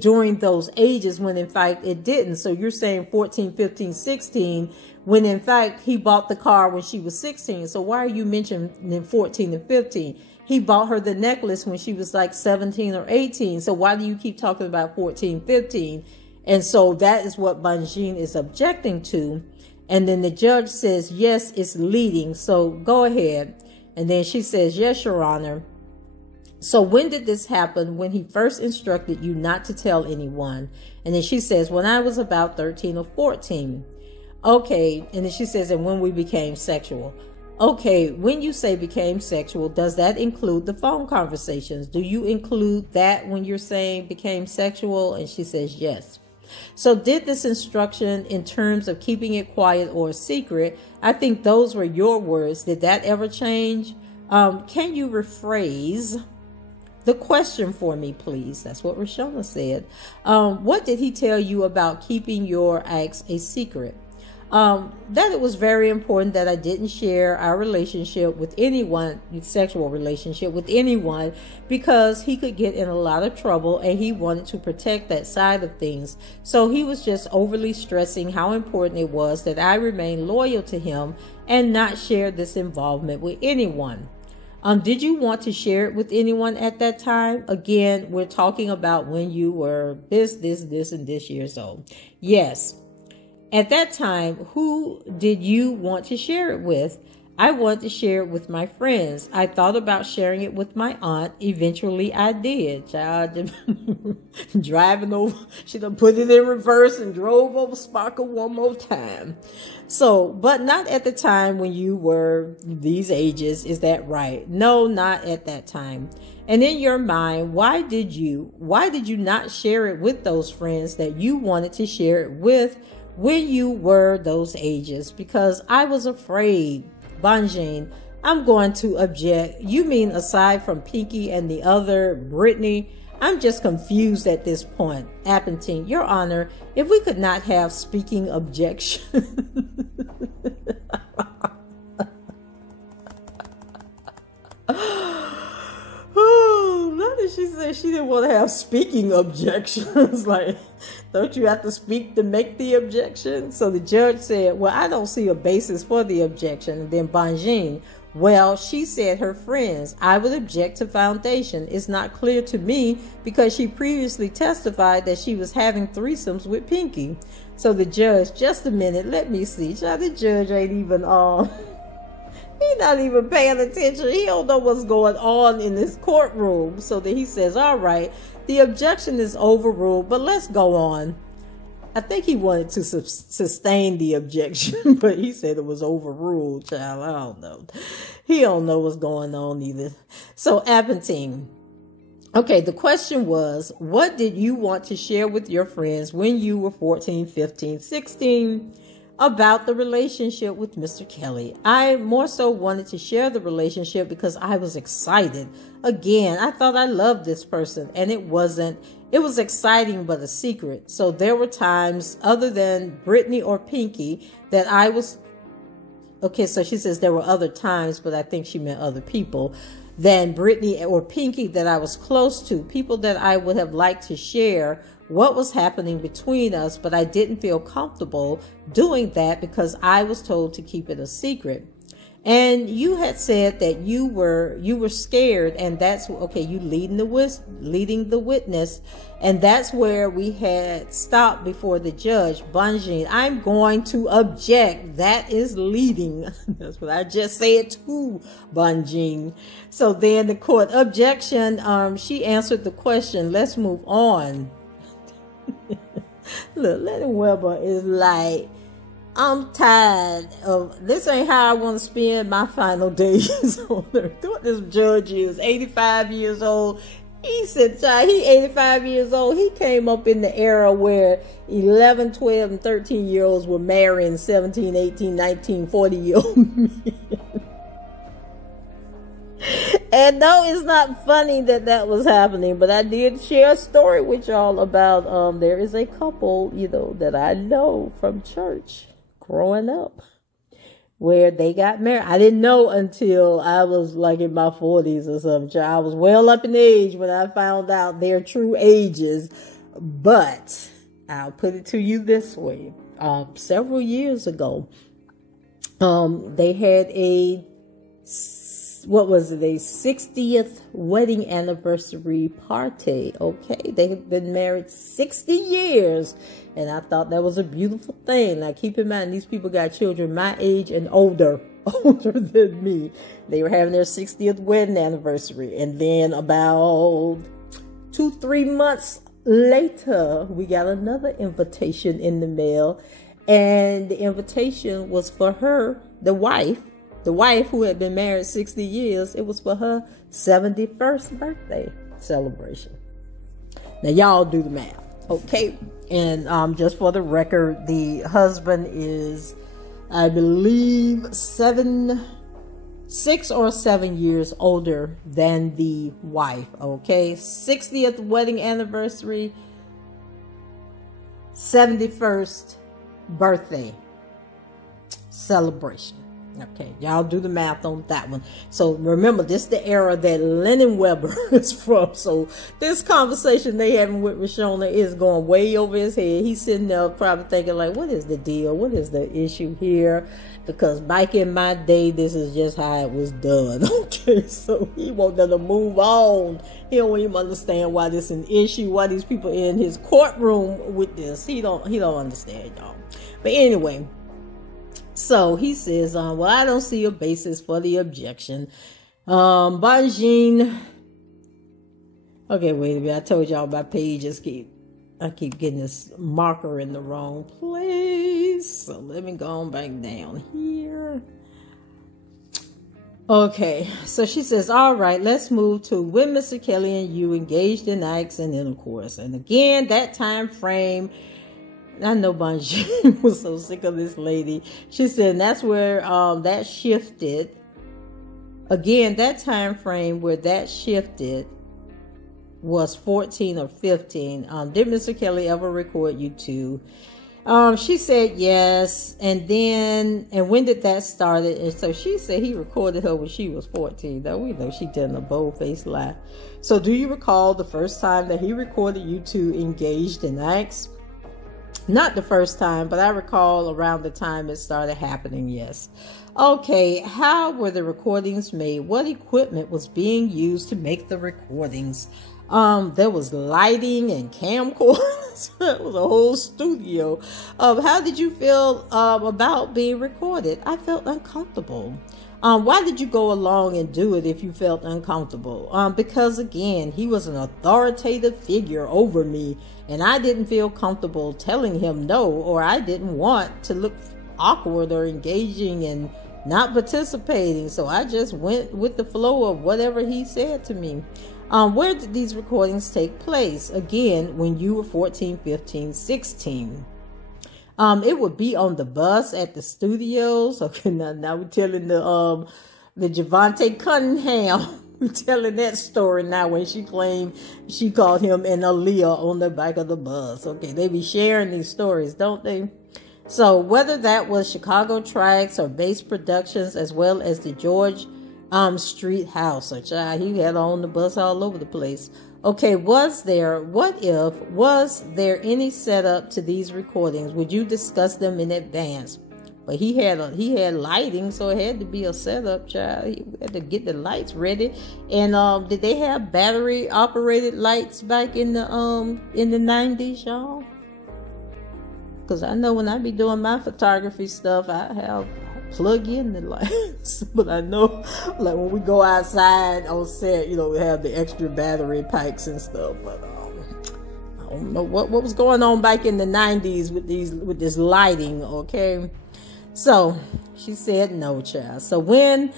during those ages when in fact it didn't. So you're saying 14, 15, 16, when in fact he bought the car when she was 16. So why are you mentioning 14 and 15? He bought her the necklace when she was like 17 or 18. So why do you keep talking about 14, 15? And so that is what Banjin is objecting to. And then the judge says, yes, it's leading. So go ahead. And then she says, yes, Your Honor. So when did this happen? When he first instructed you not to tell anyone. And then she says, when I was about 13 or 14. Okay. And then she says, and when we became sexual. Okay. When you say became sexual, does that include the phone conversations? Do you include that when you're saying became sexual? And she says, yes. So did this instruction in terms of keeping it quiet or a secret? I think those were your words. Did that ever change? Can you rephrase the question for me, please? That's what Reshona said. What did he tell you about keeping your acts a secret? that it was very important that I didn't share our relationship with anyone, sexual relationship with anyone, because he could get in a lot of trouble and he wanted to protect that side of things. So he was just overly stressing how important it was that I remain loyal to him and not share this involvement with anyone. Did you want to share it with anyone at that time? Again, we're talking about when you were this, and this years old. Yes. At that time, who did you want to share it with? I wanted to share it with my friends. I thought about sharing it with my aunt. Eventually, I did. Child, driving over, she done put it in reverse and drove over Sparkle one more time. So, but not at the time when you were these ages. Is that right? No, not at that time. And in your mind, why did you not share it with those friends that you wanted to share it with when you were those ages? Because I was afraid. Bonjean, I'm going to object. You mean aside from Pinky and the other Brittany? I'm just confused at this point. Appenteng, Your Honor, if we could not have speaking objection. Oh, not that she said she didn't want to have speaking objections. Like, don't you have to speak to make the objection? So the judge said, well, I don't see a basis for the objection. And then Bonjean, well, she said her friends. I would object to foundation. It's not clear to me because she previously testified that she was having threesomes with Pinky. So the judge, just a minute, let me see. Child, the judge ain't even he's not even paying attention. He don't know what's going on in this courtroom. So then he says, all right, the objection is overruled, but let's go on. I think he wanted to sustain the objection, but he said it was overruled, child. I don't know. He don't know what's going on either. So Appenteng. Okay, the question was, what did you want to share with your friends when you were 14, 15, 16? About the relationship with Mr. Kelly. I more so wanted to share the relationship because I was excited. Again, I thought I loved this person, and it wasn't. It was exciting, but a secret. So there were times other than Brittany or Pinky that I was, okay, so she says there were other times, but I think she meant other people than Brittany or Pinky that I was close to, people that I would have liked to share what was happening between us, but I didn't feel comfortable doing that because I was told to keep it a secret. And you had said that you were scared, and that's okay. You leading the witness, and that's where we had stopped before the judge. Bonjean, I'm going to object. That is leading. That's what I just said to Bonjean. So then the court objection. She answered the question. Let's move on. Look, Lenny Weber is like, I'm tired of this. Ain't how I want to spend my final days on earth. What this judge is, 85 years old. He said, child, he 85 years old. He came up in the era where 11, 12, and 13-year-olds were marrying 17, 18, 19, 40-year-old men. And no, it's not funny that was happening, but I did share a story with y'all about, there is a couple, that I know from church growing up where they got married. I didn't know until I was like in my 40s or something. I was well up in age when I found out their true ages, but I'll put it to you this way. Several years ago, they had a 60th wedding anniversary party. Okay, they have been married 60 years, and I thought that was a beautiful thing. Now keep in mind, these people got children my age and older than me. They were having their 60th wedding anniversary, and then about 2-3 months later, we got another invitation in the mail, and the invitation was for her, the wife who had been married 60 years. It was for her 71st birthday celebration. Now, y'all do the math, okay? And just for the record, the husband is, I believe, 6 or 7 years older than the wife, okay? 60th wedding anniversary, 71st birthday. celebration. Okay, y'all do the math on that one. So remember, this is the era that Lennon Weber is from. So this conversation they having with Reshona is going way over his head. He's sitting there probably thinking like, what is the deal? What is the issue here? Because back in my day, this is just how it was done. Okay, so he wants them to move on. He don't even understand why this is an issue, why these people in his courtroom with this. He don't understand, y'all. But anyway, so he says, well, I don't see a basis for the objection. Banjin. Okay, wait a minute. I told y'all my pages I keep getting this marker in the wrong place. So let me go on back down here. Okay, so she says, all right, let's move to when Mr. Kelly and you engaged in acts and intercourse. And again, that time frame, I know Banjin was so sick of this lady. She said that's where that shifted. Again, that time frame where that shifted was 14 or 15. Did Mr. Kelly ever record you two? She said yes. And when did that start? And so she said he recorded her when she was 14. Now we know she telling a bold-faced lie. So do you recall the first time that he recorded you two engaged in acts? Not the first time, but I recall around the time it started happening, yes. Okay, how were the recordings made? What equipment was being used to make the recordings? There was lighting and camcorders. It was a whole studio. How did you feel about being recorded? I felt uncomfortable. Why did you go along and do it if you felt uncomfortable? Because again, he was an authoritative figure over me, and I didn't feel comfortable telling him no, or I didn't want to look awkward or engaging and not participating. So I just went with the flow of whatever he said to me. Where did these recordings take place? Again, when you were 14, 15, 16. It would be on the bus at the studios. Okay, now we're telling the Javante Cunningham. We're telling that story now when she claimed she called him and Aaliyah on the back of the bus. Okay, they be sharing these stories, don't they? So whether that was Chicago Tracks or Bass Productions, as well as the George Street House, so child, he had on the bus all over the place. Okay, was there any setup to these recordings? Would you discuss them in advance? But he had lighting, so it had to be a setup, child. He had to get the lights ready. And did they have battery operated lights back in the 90s, y'all? Because I know when I be doing my photography stuff, I have plug in the lights. But I know, like when we go outside on set, you know, we have the extra battery packs and stuff. But I don't know what was going on back in the 90s with this lighting. Okay, so she said no, child. So when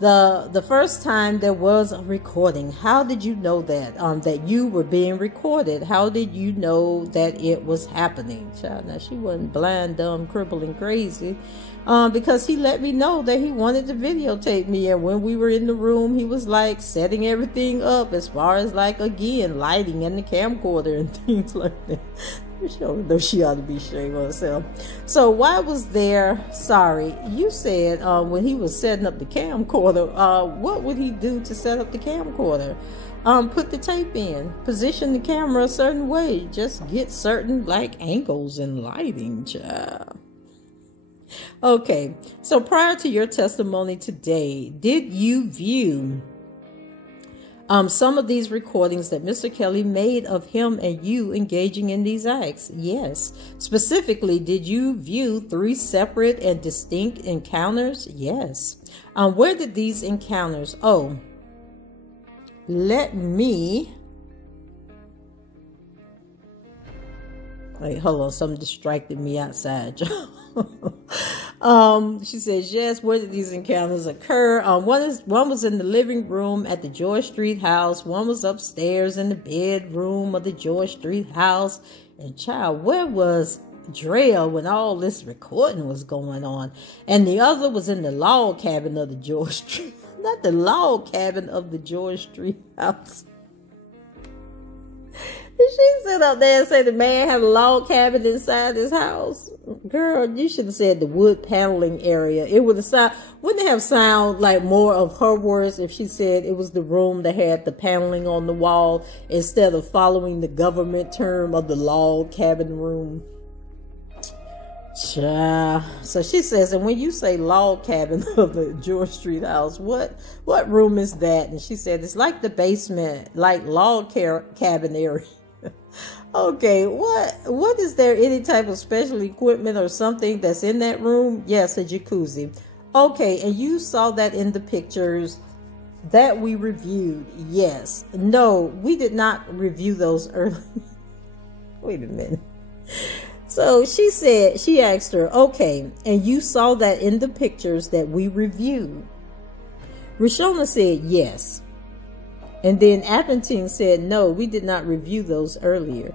the first time there was a recording, how did you know that that you were being recorded? How did you know that it was happening, child? Now she wasn't blind, dumb, crippling, crazy. Because he let me know that he wanted to videotape me, and when we were in the room, he was like setting everything up as far as like, again, lighting and the camcorder and things like that. Though she ought to be ashamed of herself. So why was there, sorry, you said when he was setting up the camcorder, what would he do to set up the camcorder? Put the tape in, position the camera a certain way, just get certain like angles and lighting, child. Okay, so prior to your testimony today, did you view some of these recordings that Mr. Kelly made of him and you engaging in these acts? Yes. Specifically, did you view 3 separate and distinct encounters? Yes. Where did these encounters? Oh, let me... Wait, hold on. Something distracted me outside. She says, yes, where did these encounters occur? One was in the living room at the George Street house. One was upstairs in the bedroom of the George Street house. And child, where was Drea when all this recording was going on? And the other was in the log cabin of the George Street, not the log cabin of the George Street house. She sit up there and say the man had a log cabin inside his house. Girl, you should have said the wood paneling area. It would have wouldn't it have sound like more of her words if she said it was the room that had the paneling on the wall instead of following the government term of the log cabin room. Child. So she says, and when you say log cabin of the George Street house, what room is that? And she said, it's like the basement, like log cabin area. Okay, what is there any type of special equipment or something that's in that room? Yes, a jacuzzi. Okay, and you saw that in the pictures that we reviewed. Yes. No, we did not review those early. Wait a minute. So she asked her, okay, and you saw that in the pictures that we reviewed? Reshona said yes. And then Appenteng said, no, we did not review those earlier.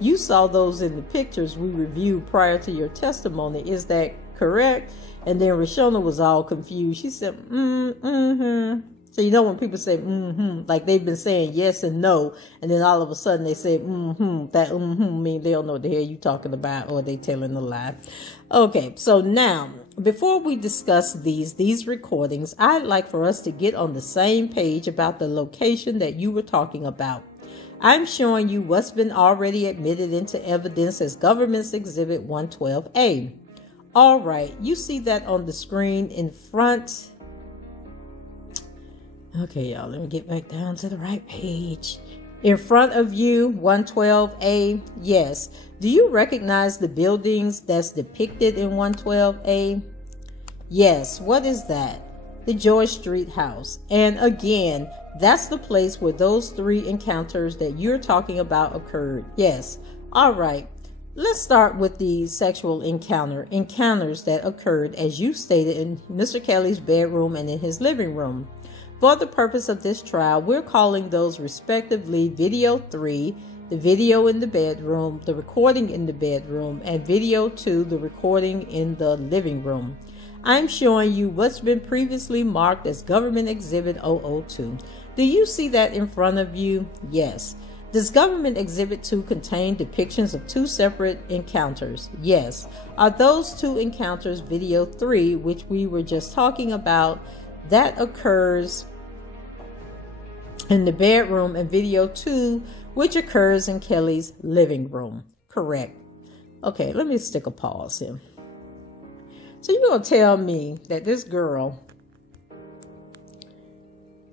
You saw those in the pictures we reviewed prior to your testimony. Is that correct? And then Reshona was all confused. She said, So you know when people say, like they've been saying yes and no, and then all of a sudden they say, that means they don't know what the hell you talking about, or they telling a lie. Okay, so now, before we discuss these recordings, I'd like for us to get on the same page about the location that you were talking about. I'm showing you what's been already admitted into evidence as Government's Exhibit 112A. All right, you see that on the screen in front. Okay, y'all, let me get back down to the right page. In front of you, 112A, yes. Do you recognize the buildings that's depicted in 112A? Yes, what is that? The George Street house. And again, that's the place where those 3 encounters that you're talking about occurred. Yes. All right. Let's start with the sexual encounters that occurred, as you stated, in Mr. Kelly's bedroom and in his living room. For the purpose of this trial, we're calling those respectively Video 3, the video in the bedroom, the recording in the bedroom, and Video 2, the recording in the living room. I'm showing you what's been previously marked as Government Exhibit 002. Do you see that in front of you? Yes. Does Government Exhibit 2 contain depictions of 2 separate encounters? Yes. Are those 2 encounters Video 3, which we were just talking about, that occurs in the bedroom, and Video 2, which occurs in Kelly's living room? Correct. Okay, let me stick a pause here. So you're going to tell me that this girl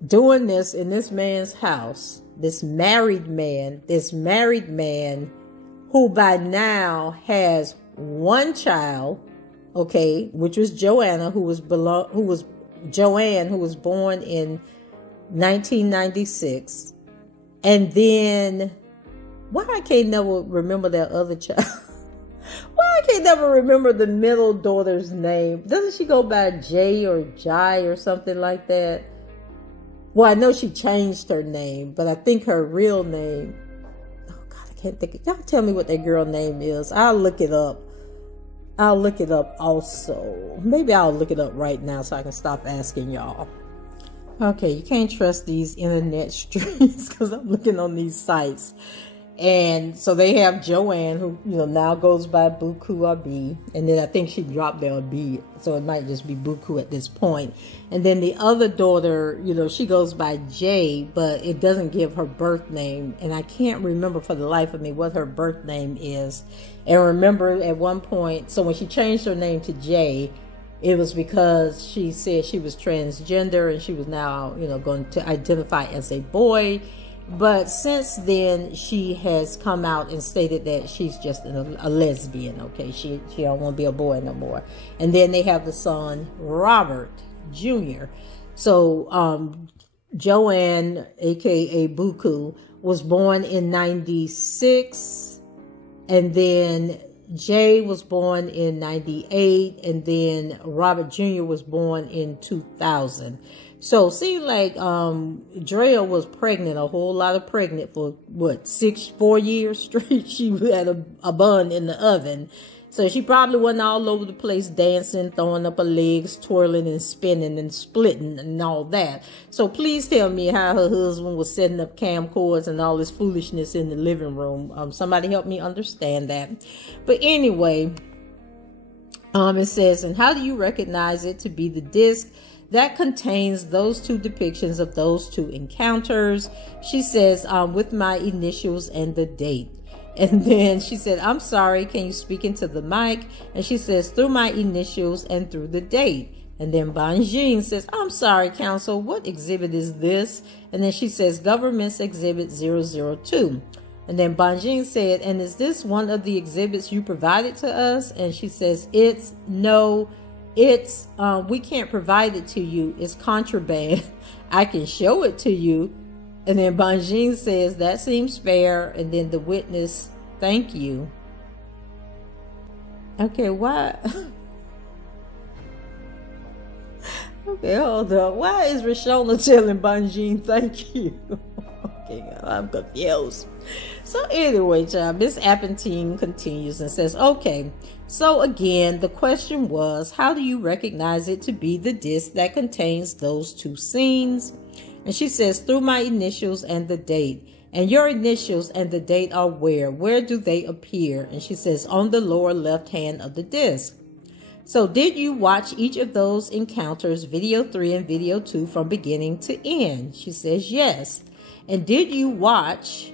doing this in this man's house, this married man who by now has 1 child, okay, which was Joanne, who was born in 1996, and then why I can't never remember that other child? Why I can't never remember the middle daughter's name? Doesn't she go by Jay or Jai or something like that? Well, I know she changed her name, but I think her real name, oh God, I can't think of, y'all tell me what that girl name is. I'll look it up. I'll look it up also. Maybe I'll look it up right now so I can stop asking y'all. Okay, you can't trust these internet streams because I'm looking on these sites. And so they have Joanne, who, now goes by Buku or B. And then I think she dropped their B, so it might just be Buku at this point. And then the other daughter, she goes by J, but it doesn't give her birth name. And I can't remember for the life of me what her birth name is. And remember at one point, so when she changed her name to J, it was because she said she was transgender and she was now, going to identify as a boy. But since then, she has come out and stated that she's just a lesbian, okay? She don't want to be a boy no more. And then they have the son, Robert Jr. So Joanne, a.k.a. Buku, was born in 96. And then Jay was born in 98. And then Robert Jr. was born in 2000. So, seemed like Drea was pregnant, a whole lot of pregnant for, 4 years straight. She had a bun in the oven. So she probably wasn't all over the place dancing, throwing up her legs, twirling and spinning and splitting and all that. So please tell me how her husband was setting up camcorders and all this foolishness in the living room. Somebody help me understand that. But anyway, it says, and how do you recognize it to be the disc that contains those two depictions of those two encounters? She says, with my initials and the date. And then she said, I'm sorry, can you speak into the mic? And she says, through my initials and through the date. And then Banjin says, I'm sorry, counsel, what exhibit is this? And then she says, Government's Exhibit 002. And then Banjin said, and is this one of the exhibits you provided to us? And she says, we can't provide it to you. It's contraband. I can show it to you. And then Banjin says, that seems fair. And then the witness, thank you. Okay, why? Okay, hold on. Why is Reshona telling Banjin thank you? Okay, I'm confused. So anyway, child, Miss Appenteng continues and says, okay, so again, the question was, how do you recognize it to be the disc that contains those two scenes? And she says, through my initials and the date. And your initials and the date are where? Where do they appear? And she says, on the lower left hand of the disc. So did you watch each of those encounters, video 3 and video 2, from beginning to end? She says, yes. And did you watch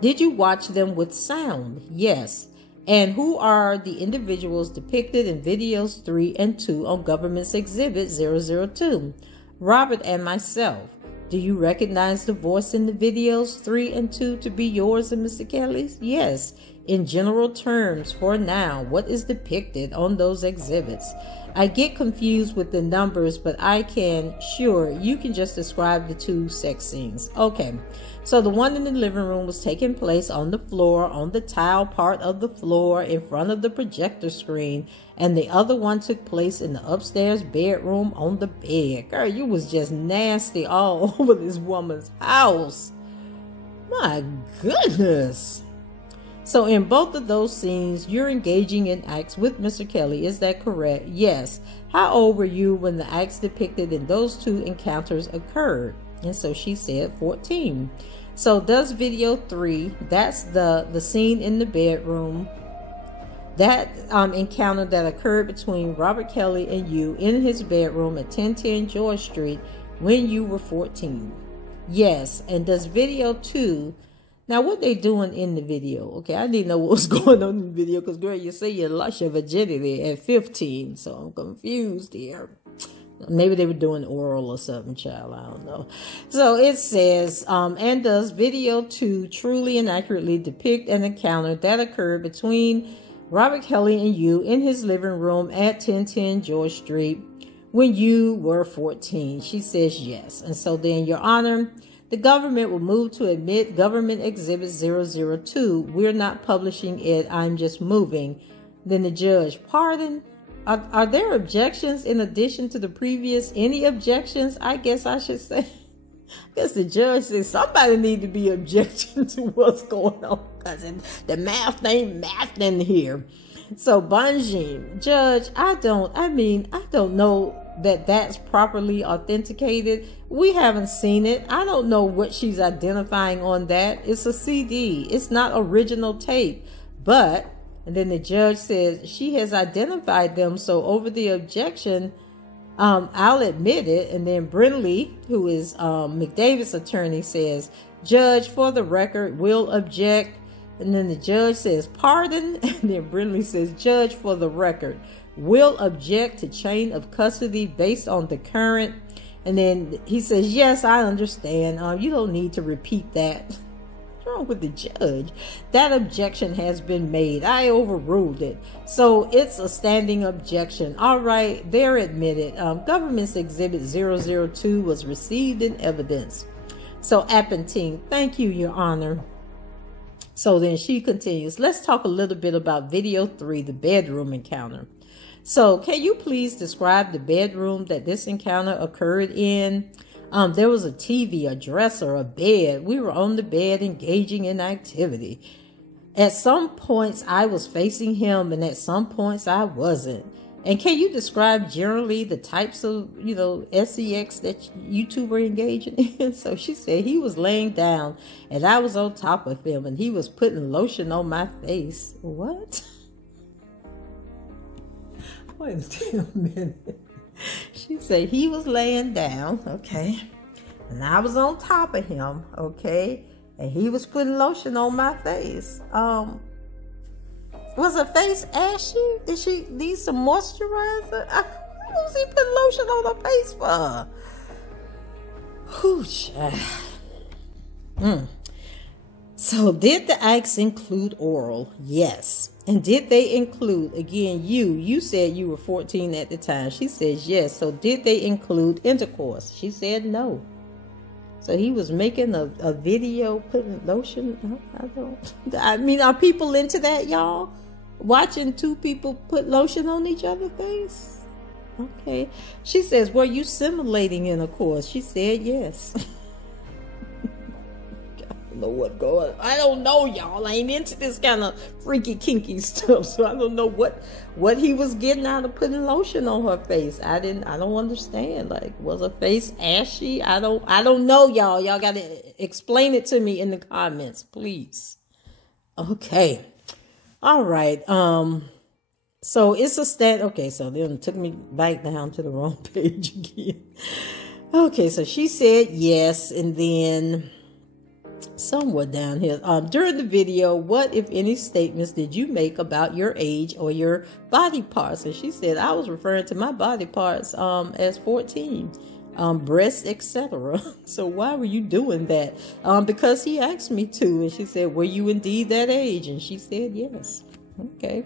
them with sound? Yes. And who are the individuals depicted in videos 3 and 2 on Government's Exhibit 002? Robert and myself. Do you recognize the voice in the videos 3 and 2 to be yours and Mr. Kelly's? Yes. In general terms, for now, what is depicted on those exhibits? I get confused with the numbers, but you can just describe the two sex scenes. Okay. So the one in the living room was taking place on the floor, on the tile part of the floor in front of the projector screen. And the other one took place in the upstairs bedroom on the bed. Girl, you was just nasty all over this woman's house. My goodness. So in both of those scenes, you're engaging in acts with Mr. Kelly. Is that correct? Yes. How old were you when the acts depicted in those two encounters occurred? And so she said 14. So does video 3, that's the scene in the bedroom, that encounter that occurred between Robert Kelly and you in his bedroom at 1010 George Street when you were 14? Yes. And does video 2, now what they doing in the video? Okay, I didn't know what was going on in the video because, girl, you say you lost your virginity at 15, so I'm confused here. Maybe they were doing oral or something, child. I don't know. So it says, and does video 2 truly and accurately depict an encounter that occurred between Robert Kelly and you in his living room at 1010 George Street when you were 14? She says yes. And so then, Your Honor, the government will move to admit Government Exhibit 002. We're not publishing it. I'm just moving. Then the judge, pardon? Are there objections in addition to the previous? Any objections? I guess I should say. I guess the judge says somebody need to be objecting to what's going on because the math ain't math in here. So Banjin, judge, I don't know that that's properly authenticated. We haven't seen it. I don't know what she's identifying on that. It's a CD. It's not original tape, but. And then the judge says she has identified them. So over the objection, I'll admit it. And then Brindley, who is McDavid's attorney, says, Judge, for the record, will object. And then the judge says, pardon. And then Brindley says, Judge, for the record, will object to chain of custody based on the current. And then he says, yes, I understand. You don't need to repeat that. Wrong with the judge? That objection has been made. I overruled it. So it's a standing objection. All right, they're admitted. Government's Exhibit 002 was received in evidence. So Appenteng, thank you, Your Honor. So then she continues. Let's talk a little bit about video 3, the bedroom encounter. So can you please describe the bedroom that this encounter occurred in? There was a TV, a dresser, a bed. We were on the bed engaging in activity. At some points I was facing him, and at some points I wasn't. And can you describe generally the types of, sex that you two were engaging in? So she said he was laying down and I was on top of him and he was putting lotion on my face. What? Wait a minute. She said he was laying down, okay, and I was on top of him, okay, and he was putting lotion on my face. Was her face ashy? Did she need some moisturizer? What was he putting lotion on her face for? Whew, child. So did the acts include oral? Yes. And did they include, again, you said you were 14 at the time. She says yes. So did they include intercourse? She said no. So he was making a video putting lotion. I mean, are people into that, y'all? Watching two people put lotion on each other's face? Okay. She says, were you simulating intercourse? She said yes. I don't know what's going on. I don't know, y'all. I ain't into this kind of freaky, kinky stuff. So I don't know what he was getting out of putting lotion on her face. I don't understand. Like, was her face ashy? I don't know, y'all. Y'all got to explain it to me in the comments, please. Okay. All right. So it's a okay, so then it took me back down to the wrong page again. Okay, so she said yes, and then somewhere down here, during the video, what, if any, statements did you make about your age or your body parts? And she said, I was referring to my body parts as 14, breasts, etc. So why were you doing that? Because he asked me to, and she said, were you indeed that age? And she said yes. Okay.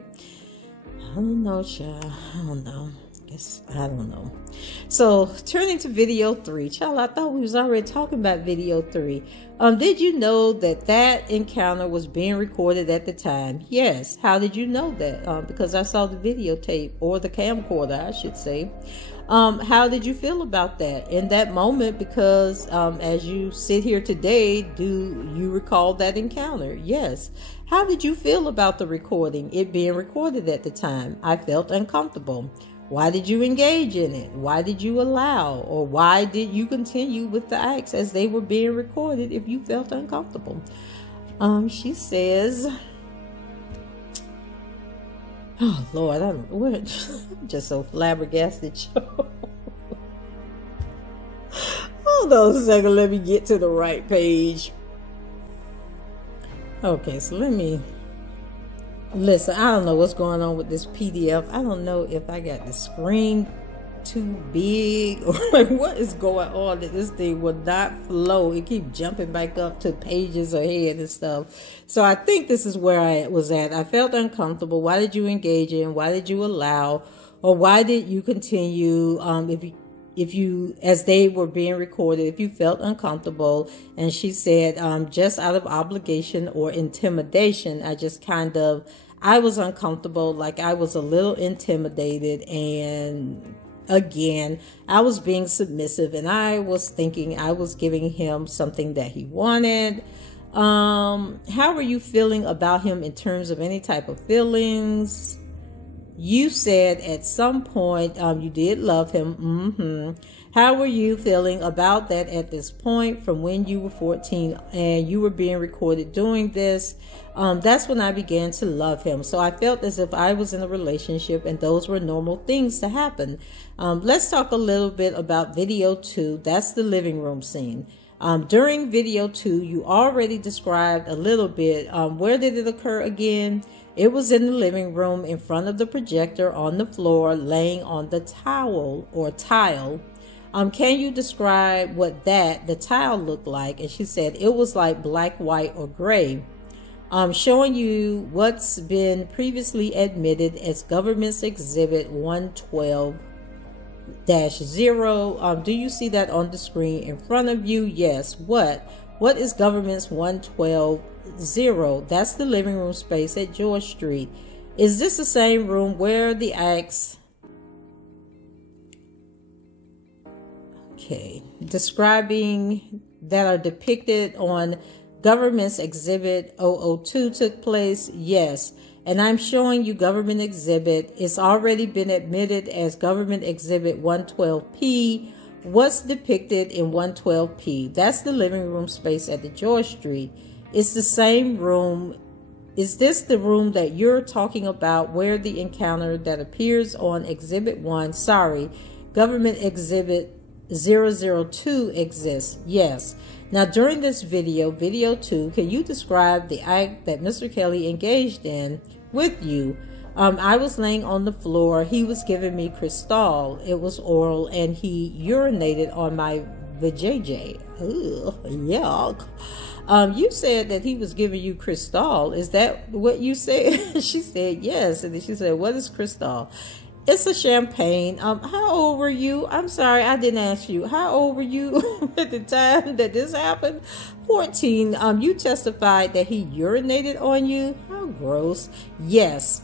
I don't know, child. I don't know. I don't know. So turning to video 3, child, I thought we was already talking about video 3. Did you know that encounter was being recorded at the time? Yes. How did you know that? Because I saw the videotape, or the camcorder, I should say. How did you feel about that in that moment? Because as you sit here today, do you recall that encounter? Yes. How did you feel about the recording, it being recorded at the time? I felt uncomfortable. Why did you engage in it? Why did you allow, or why did you continue with the acts as they were being recorded if you felt uncomfortable? She says, oh Lord, I'm just so flabbergasted. Hold on a second, let me get to the right page. Okay, so let me listen. I don't know what's going on with this PDF. I don't know if I got the screen too big or like what is going on, that this thing will not flow. It keeps jumping back up to pages ahead and stuff. So I think this is where I was at. I felt uncomfortable. Why did you engage in? Why did you allow? Or why did you continue? If you, as they were being recorded, if you felt uncomfortable. And she said, just out of obligation or intimidation, I was uncomfortable, like I was a little intimidated, and again, I was being submissive, and I was thinking I was giving him something that he wanted. How were you feeling about him in terms of any type of feelings? You said at some point you did love him. How were you feeling about that at this point from when you were 14 and you were being recorded doing this? That's when I began to love him. So I felt as if I was in a relationship and those were normal things to happen. Let's talk a little bit about video 2. That's the living room scene. During video 2, you already described a little bit. Where did it occur again? It was in the living room in front of the projector on the floor, laying on the towel or tile. Can you describe what the tile looked like? And she said it was like black, white, or gray. Showing you what's been previously admitted as Government's Exhibit 112-0. Do you see that on the screen in front of you? Yes. What is Government's 112-0? That's the living room space at George Street. Is this the same room where the acts... Okay. Describing that are depicted on Government's Exhibit 002 took place? Yes. And I'm showing you Government Exhibit. It's already been admitted as Government Exhibit 112P. What's depicted in 112P? That's the living room space at the George Street. It's the same room. Is this the room that you're talking about where the encounter that appears on Exhibit 1, sorry, Government Exhibit 002 exists? Yes. Now, during this video, video 2, can you describe the act that Mr. Kelly engaged in with you? I was laying on the floor. He was giving me Cristal. It was oral, and he urinated on my vajayjay. Ugh, yuck. You said that he was giving you Cristal. Is that what you said? She said yes. And then she said, what is Cristal? It's a champagne. How old were you? I'm sorry, I didn't ask you. How old were you at the time that this happened? 14. You testified that he urinated on you. How gross. Yes.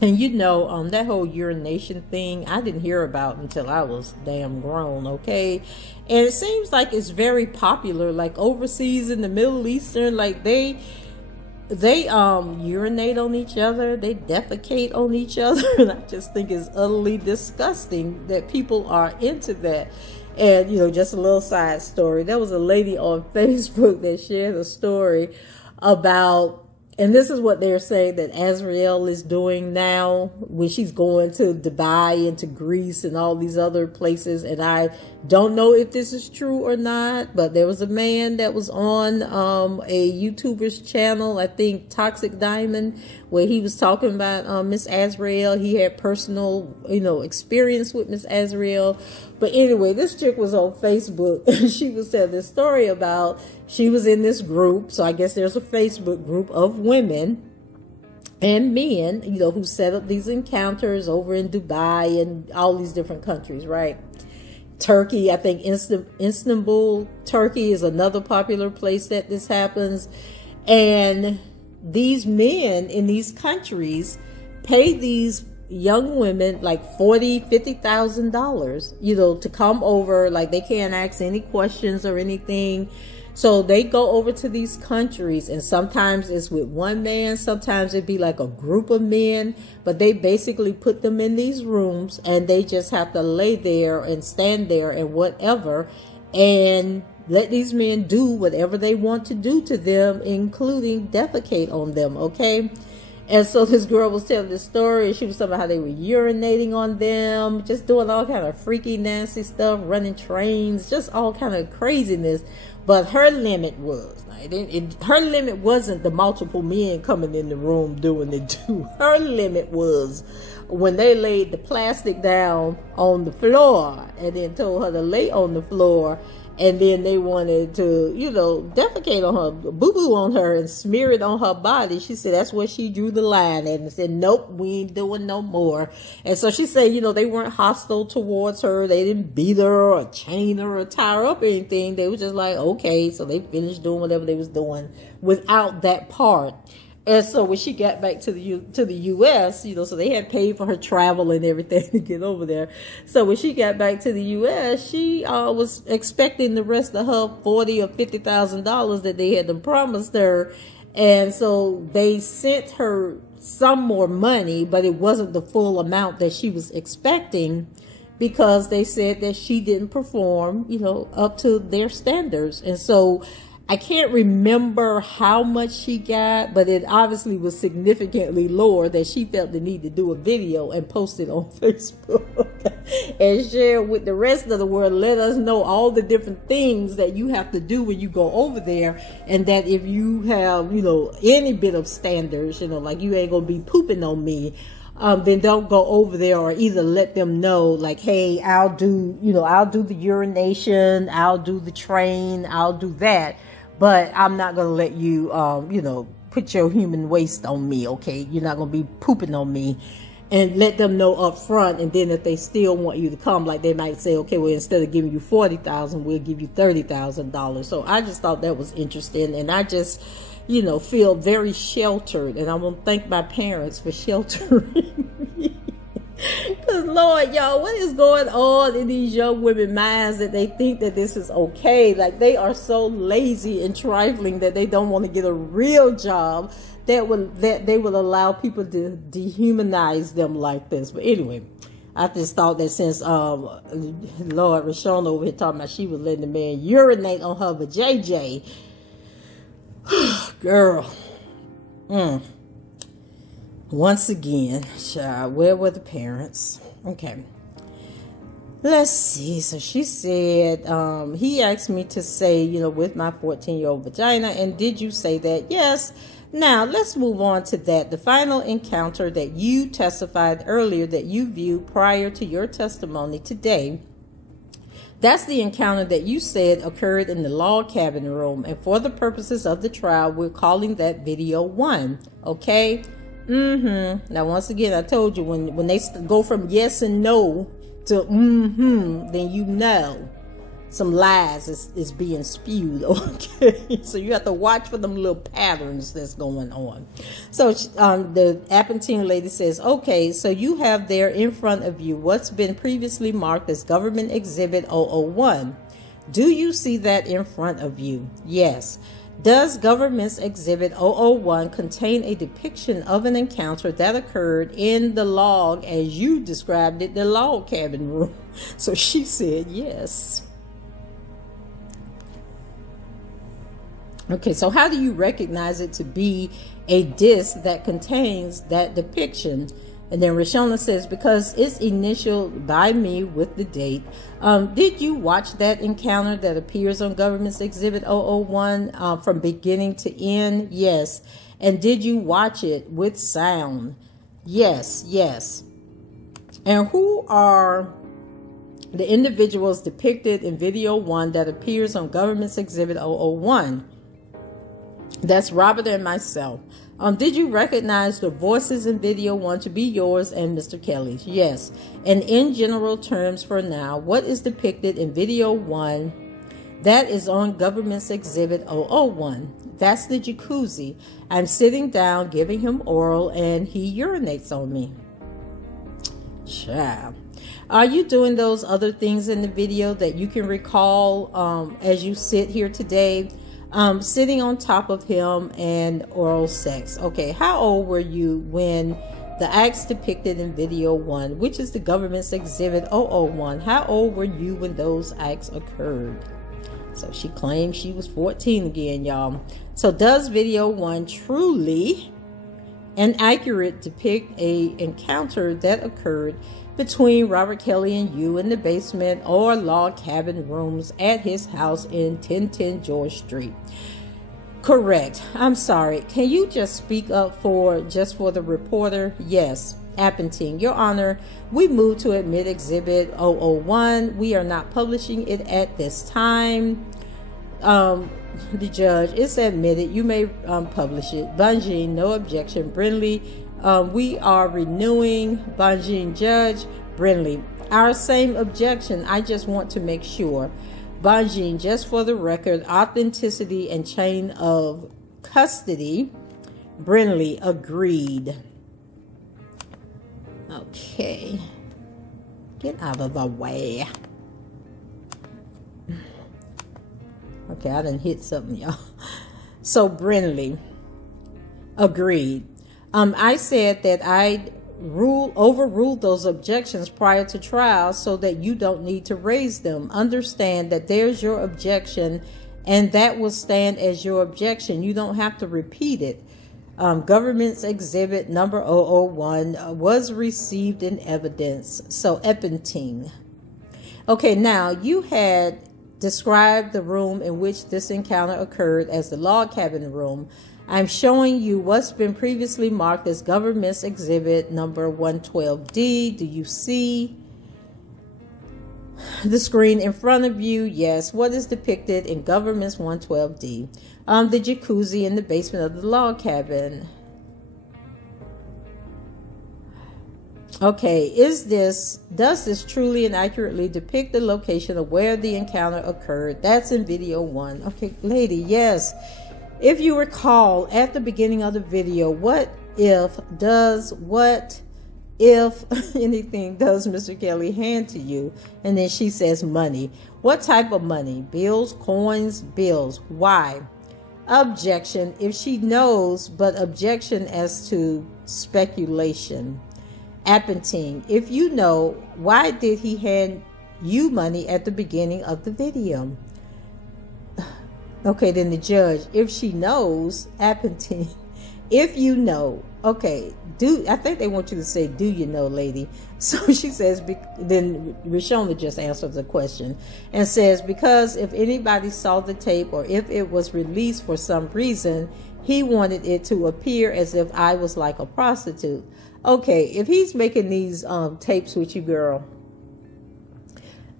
And you know, that whole urination thing, I didn't hear about until I was damn grown, okay? And it seems like it's very popular, like overseas in the Middle Eastern, like they urinate on each other, they defecate on each other, and I just think it's utterly disgusting that people are into that. And, you know, just a little side story. There was a lady on Facebook that shared a story about, and this is what they're saying that Ariel is doing now when she's going to Dubai and to Greece and all these other places. And I don't know if this is true or not, but there was a man that was on a YouTuber's channel, I think Toxic Diamond, where he was talking about Miss Ariel. He had personal, you know, experience with Miss Ariel. But anyway, this chick was on Facebook and she was telling this story about she was in this group. So I guess there's a Facebook group of women and men, you know, who set up these encounters over in Dubai and all these different countries, right? Turkey, I think Istanbul, Turkey is another popular place that this happens. And these men in these countries pay these young women like $40,000-$50,000, you know, to come over. Like they can't ask any questions or anything. So they go over to these countries, and sometimes it's with one man, sometimes it'd be like a group of men, but they basically put them in these rooms and they just have to lay there and stand there and whatever, and let these men do whatever they want to do to them, including defecate on them, okay? And so this girl was telling this story. She was talking about how they were urinating on them, just doing all kind of freaky, nasty stuff, running trains, just all kind of craziness. But her limit was, her limit wasn't the multiple men coming in the room doing it too. Her limit was when they laid the plastic down on the floor and then told her to lay on the floor. And then they wanted to, you know, defecate on her, boo-boo on her and smear it on her body. She said that's where she drew the line at and said, nope, we ain't doing no more. And so she said, you know, they weren't hostile towards her. They didn't beat her or chain her or tie her up or anything. They were just like, okay. So they finished doing whatever they was doing without that part. And so when she got back to the U.S., you know, so they had paid for her travel and everything to get over there. So when she got back to the U.S., she was expecting the rest of her $40,000 or $50,000 that they had promised her. And so they sent her some more money, but it wasn't the full amount that she was expecting, because they said that she didn't perform, you know, up to their standards. And so I can't remember how much she got, but it obviously was significantly lower that she felt the need to do a video and post it on Facebook and share with the rest of the world. Let us know all the different things that you have to do when you go over there, and that if you have, you know, any bit of standards, you know, like you ain't gonna be pooping on me, then don't go over there, or either let them know like, hey, I'll do the urination, I'll do the train, I'll do that. But I'm not going to let you, you know, put your human waste on me, okay? You're not going to be pooping on me. And let them know up front. And then if they still want you to come, like they might say, okay, well, instead of giving you $40,000, we'll give you $30,000. So I just thought that was interesting. And I just, you know, feel very sheltered. And I want to thank my parents for sheltering me. Lord, y'all, what is going on in these young women's minds that they think that this is okay? Like, they are so lazy and trifling that they don't want to get a real job that they will allow people to dehumanize them like this. But anyway, I just thought that since Lord Reshona over here talking about she was letting the man urinate on her vajayjay, girl, once again, child, where were the parents? Okay, let's see. So she said, he asked me to say, with my 14-year-old vagina, and did you say that? Yes. Now, let's move on to that. The final encounter that you testified earlier that you viewed prior to your testimony today, that's the encounter that you said occurred in the log cabin room. And for the purposes of the trial, we're calling that video 1. Okay? Now, once again, I told you, when they go from yes and no to then you know some lies is being spewed. Okay, so you have to watch for them little patterns that's going on. So the Appenteng lady says, okay, so you have there in front of you what's been previously marked as Government Exhibit 001. Do you see that in front of you? Yes. Does Government's Exhibit 001 contain a depiction of an encounter that occurred in the log, as you described it, the log cabin room? So she said yes. Okay, so how do you recognize it to be a disc that contains that depiction? And then Reshona says, because it's initialed by me with the date. Did you watch that encounter that appears on Government's Exhibit 001 from beginning to end? Yes. And did you watch it with sound? Yes, yes. And who are the individuals depicted in video 1 that appears on Government's Exhibit 001? That's Robert and myself. Did you recognize the voices in video 1 to be yours and Mr. Kelly's? Yes. And in general terms for now, what is depicted in video 1 that is on Government's Exhibit 001? That's the jacuzzi. I'm sitting down giving him oral and he urinates on me. Child. Are you doing those other things in the video that you can recall as you sit here today? Sitting on top of him and oral sex. Okay, how old were you when the acts depicted in video 1, which is the Government's Exhibit 001, how old were you when those acts occurred? So she claims she was 14 again, y'all. So does video 1 truly and accurate depict a encounter that occurred between Robert Kelly and you in the basement or log cabin rooms at his house in 1010 George Street? Correct. I'm sorry. Can you just speak up for the reporter? Yes. Appenteng, Your Honor, we moved to admit Exhibit 001. We are not publishing it at this time. The judge, it's admitted. You may publish it. Bunjin, no objection. Brindley, we are renewing. Bunjin, Judge. Brindley, our same objection. I just want to make sure. Bunjin, just for the record, authenticity and chain of custody. Brindley, agreed. Okay. Get out of the way. Okay, I done hit something, y'all. So Brindley, agreed. I said that I overruled those objections prior to trial so that you don't need to raise them. Understand that there's your objection and that will stand as your objection. You don't have to repeat it. Government's Exhibit number 001 was received in evidence. So Appenteng. Okay, now you had described the room in which this encounter occurred as the log cabin room. I'm showing you what's been previously marked as Government's Exhibit number 112D. Do you see the screen in front of you? Yes. What is depicted in Government's 112D? The jacuzzi in the basement of the log cabin. Okay, does this truly and accurately depict the location of where the encounter occurred? That's in video 1. Okay, lady, yes. If you recall at the beginning of the video, what if if anything does Mr. Kelly hand to you? And then she says money. What type of money? Bills, coins, bills. Why? Objection. If she knows, but objection as to speculation. Appenteng. If you know, why did he hand you money at the beginning of the video? Okay, then the judge. If she knows, Appenteng. If you know, okay, I think they want you to say, do you know, lady? So she says, then Reshona just answers the question and says, because if anybody saw the tape or if it was released for some reason, he wanted it to appear as if I was like a prostitute. Okay, if he's making these tapes with you, girl,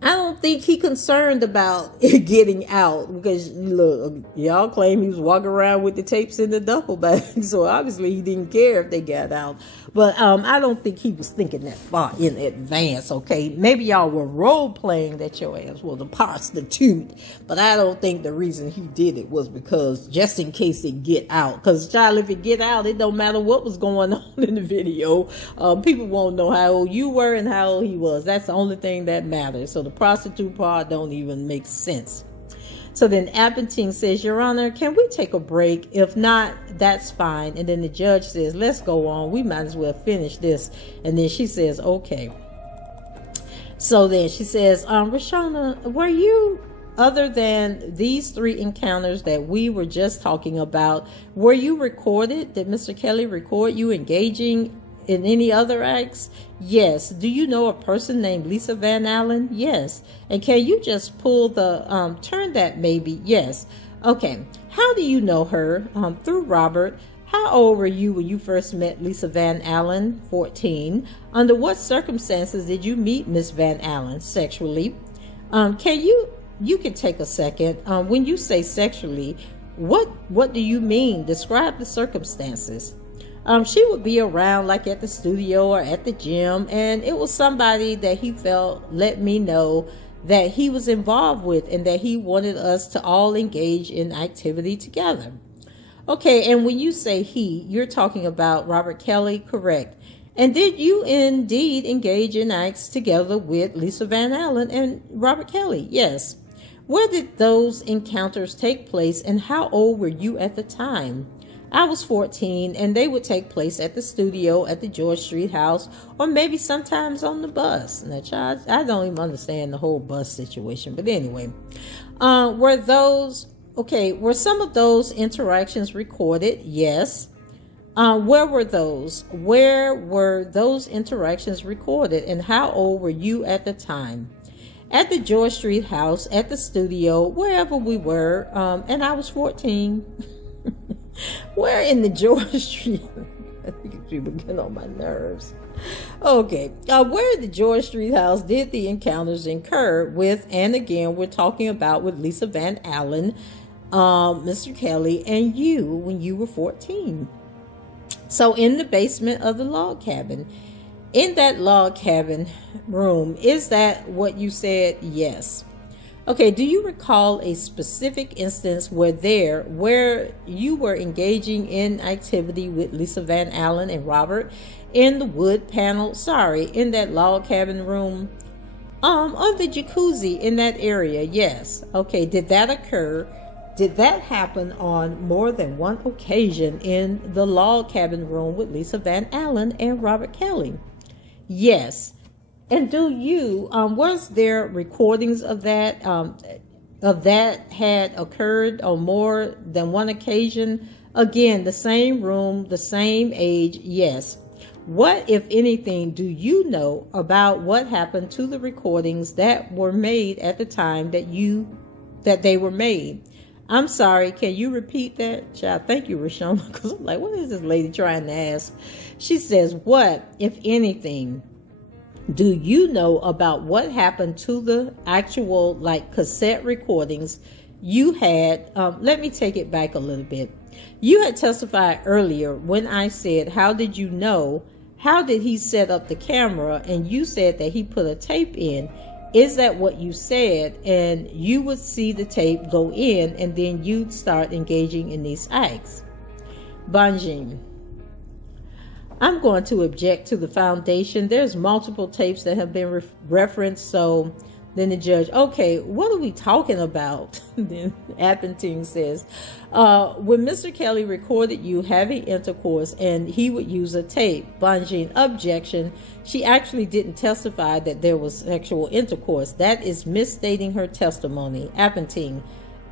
I don't think he concerned about it getting out, because look, y'all claim he was walking around with the tapes in the duffel bag, so obviously he didn't care if they got out. But I don't think he was thinking that far in advance. Okay, maybe y'all were role playing that your ass was a prostitute, but I don't think the reason he did it was because just in case it get out. Because child, if it get out, it don't matter what was going on in the video. People won't know how old you were and how old he was. That's the only thing that matters. So the prostitute part don't even make sense. So then Appenteng says, Your Honor, can we take a break? If not, that's fine. And then the judge says, let's go on. We might as well finish this. And then she says, okay. So then she says, Reshona, were you, other than these 3 encounters that we were just talking about, were you recorded? Did Mr. Kelly record you engaging in any other acts? Yes. Do you know a person named Lisa Van Allen? Yes. And can you just pull the turn that maybe? Yes. Okay. How do you know her? Through Robert. How old were you when you first met Lisa Van Allen? 14. Under what circumstances did you meet Miss Van Allen? Sexually. Can you can take a second. When you say sexually, what do you mean? Describe the circumstances. She would be around like at the studio or at the gym, and it was somebody that he felt let me know that he was involved with and that he wanted us to all engage in activity together. Okay, and when you say he, you're talking about Robert Kelly, correct? And did you indeed engage in acts together with Lisa Van Allen and Robert Kelly? Yes. Where did those encounters take place, and how old were you at the time? I was 14, and they would take place at the studio, at the George Street house, or maybe sometimes on the bus. Now, child, I don't even understand the whole bus situation, but anyway. Were some of those interactions recorded? Yes. Where were those? Where were those interactions recorded, and how old were you at the time? At the George Street house, at the studio, wherever we were, and I was 14. Where in the George Street? I think people get on my nerves. Okay. Where in the George Street house did the encounters occur with, and again, we're talking about with Lisa Van Allen, Mr. Kelly, and you when you were 14? So in the basement of the log cabin. In that log cabin room, is that what you said? Yes. Okay, do you recall a specific instance where you were engaging in activity with Lisa Van Allen and Robert in the wood panel, in that log cabin room? On the jacuzzi in that area, yes. Okay, did that occur? Did that happen on more than one occasion in the log cabin room with Lisa Van Allen and Robert Kelly? Yes. And do you, was there recordings of that had occurred on more than one occasion? Again, the same room, the same age, yes. What, if anything, do you know about what happened to the recordings that were made at the time that they were made? I'm sorry, can you repeat that? Child, thank you, Reshona, because I'm like, what is this lady trying to ask? She says, what, if anything, do you know about what happened to the actual cassette recordings you had? Let me take it back a little bit. You had testified earlier when I said, how did you know? How did he set up the camera? And you said that he put a tape in. Is that what you said? And you would see the tape go in, and then you'd start engaging in these acts. Banjin. I'm going to object to the foundation. There's multiple tapes that have been referenced. So then the judge, okay, what are we talking about? Then Appenteng says, when Mr. Kelly recorded you having intercourse and he would use a tape. Bonjean, objection. She actually didn't testify that there was sexual intercourse. That is misstating her testimony. Appenteng,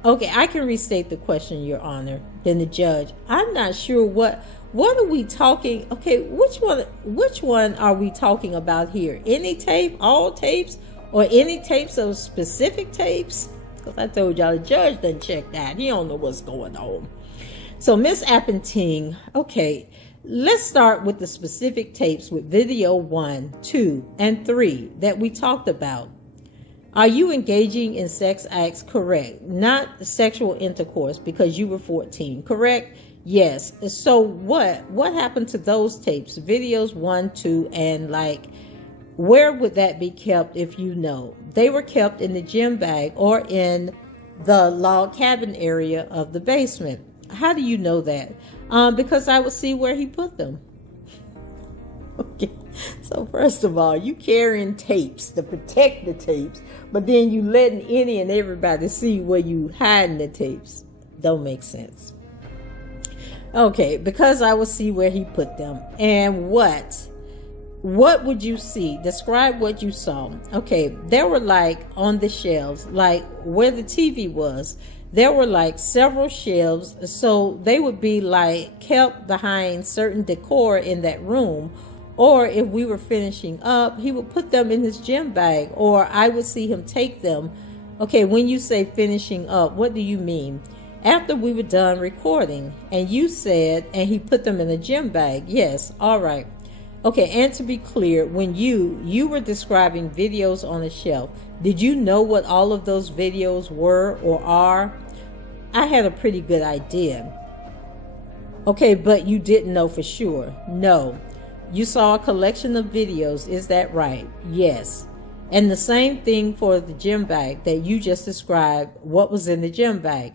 okay, I can restate the question, Your Honor. Then the judge, I'm not sure what are we talking? Okay, which one are we talking about here? Any tape, all tapes, or any tapes of specific tapes? Because I told y'all the judge doesn't check that. He don't know what's going on. So Miss Appenteng, okay, let's start with the specific tapes with video 1, 2, and 3 that we talked about. Are you engaging in sex acts? Correct. Not sexual intercourse because you were 14. Correct? Yes. So what happened to those tapes? Videos 1, 2, and like, where would that be kept if you know? They were kept in the gym bag or in the log cabin area of the basement. How do you know that? Because I would see where he put them. Okay. So first of all, you carrying tapes to protect the tapes, but then you letting any and everybody see where you hiding the tapes. Don't make sense. Okay, because I will see where he put them. And what would you see? Describe what you saw. Okay, there were like on the shelves, like where the TV was, there were like several shelves. So they would be like kept behind certain decor in that room. Or if we were finishing up, he would put them in his gym bag, or I would see him take them. Okay, when you say finishing up, what do you mean? After we were done recording, and you said, and he put them in a gym bag. Yes, all right. Okay, and to be clear, when you were describing videos on a shelf, did you know what all of those videos were or are? I had a pretty good idea. Okay, but you didn't know for sure. No. You saw a collection of videos, is that right? Yes. And the same thing for the gym bag that you just described, what was in the gym bag.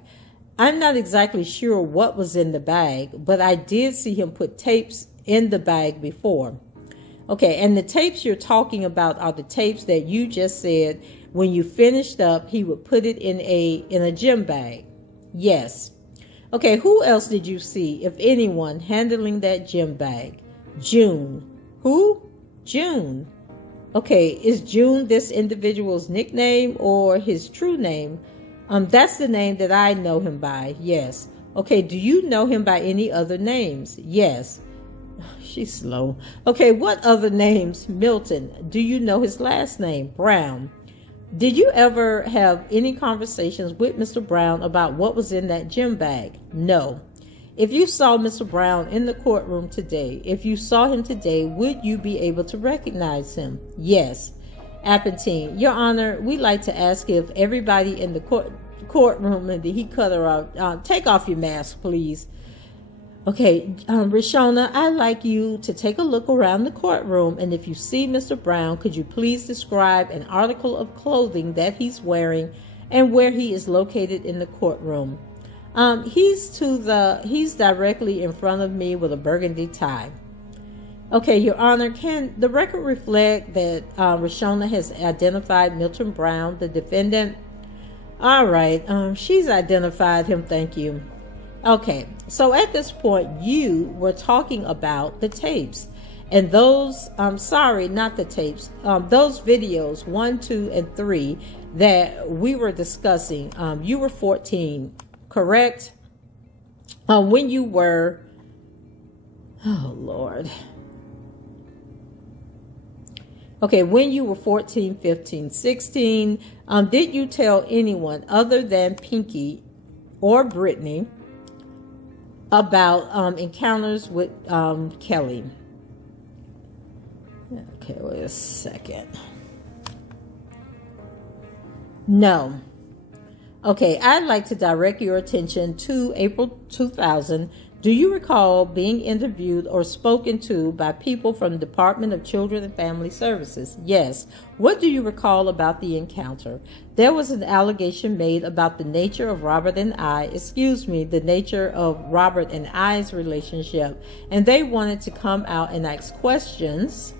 I'm not exactly sure what was in the bag, but I did see him put tapes in the bag before. Okay, and the tapes you're talking about are the tapes that you just said when you finished up, he would put it in a gym bag. Yes. Okay, who else did you see, if anyone, handling that gym bag? June. Who? June. Okay, is June this individual's nickname or his true name? That's the name that I know him by. Yes. Okay, do you know him by any other names? Yes. She's slow. Okay, what other names? Milton. Do you know his last name? Brown. Did you ever have any conversations with Mr. Brown about what was in that gym bag? No. If you saw Mr. Brown in the courtroom today, if you saw him today, would you be able to recognize him? Yes. Appenteng, Your Honor, we'd like to ask if everybody in the courtroom, and did he cut her off? Take off your mask, please. Okay, Reshona, I'd like you to take a look around the courtroom, and if you see Mr. Brown, could you please describe an article of clothing that he's wearing and where he is located in the courtroom? He's directly in front of me with a burgundy tie. Okay, Your Honor, can the record reflect that Reshona has identified Milton Brown, the defendant? All right, she's identified him, thank you. Okay, so at this point, you were talking about the tapes. And those, sorry, not the tapes, those videos, 1, 2, and 3 that we were discussing, you were 14, correct? When you were, oh Lord. Okay, when you were 14, 15, 16, did you tell anyone other than Pinky or Brittany about encounters with Kelly? Okay, wait a second. No. Okay, I'd like to direct your attention to April 2000 Do you recall being interviewed or spoken to by people from the Department of Children and Family Services? Yes. What do you recall about the encounter? There was an allegation made about the nature of the nature of Robert and I's relationship, and they wanted to come out and ask questions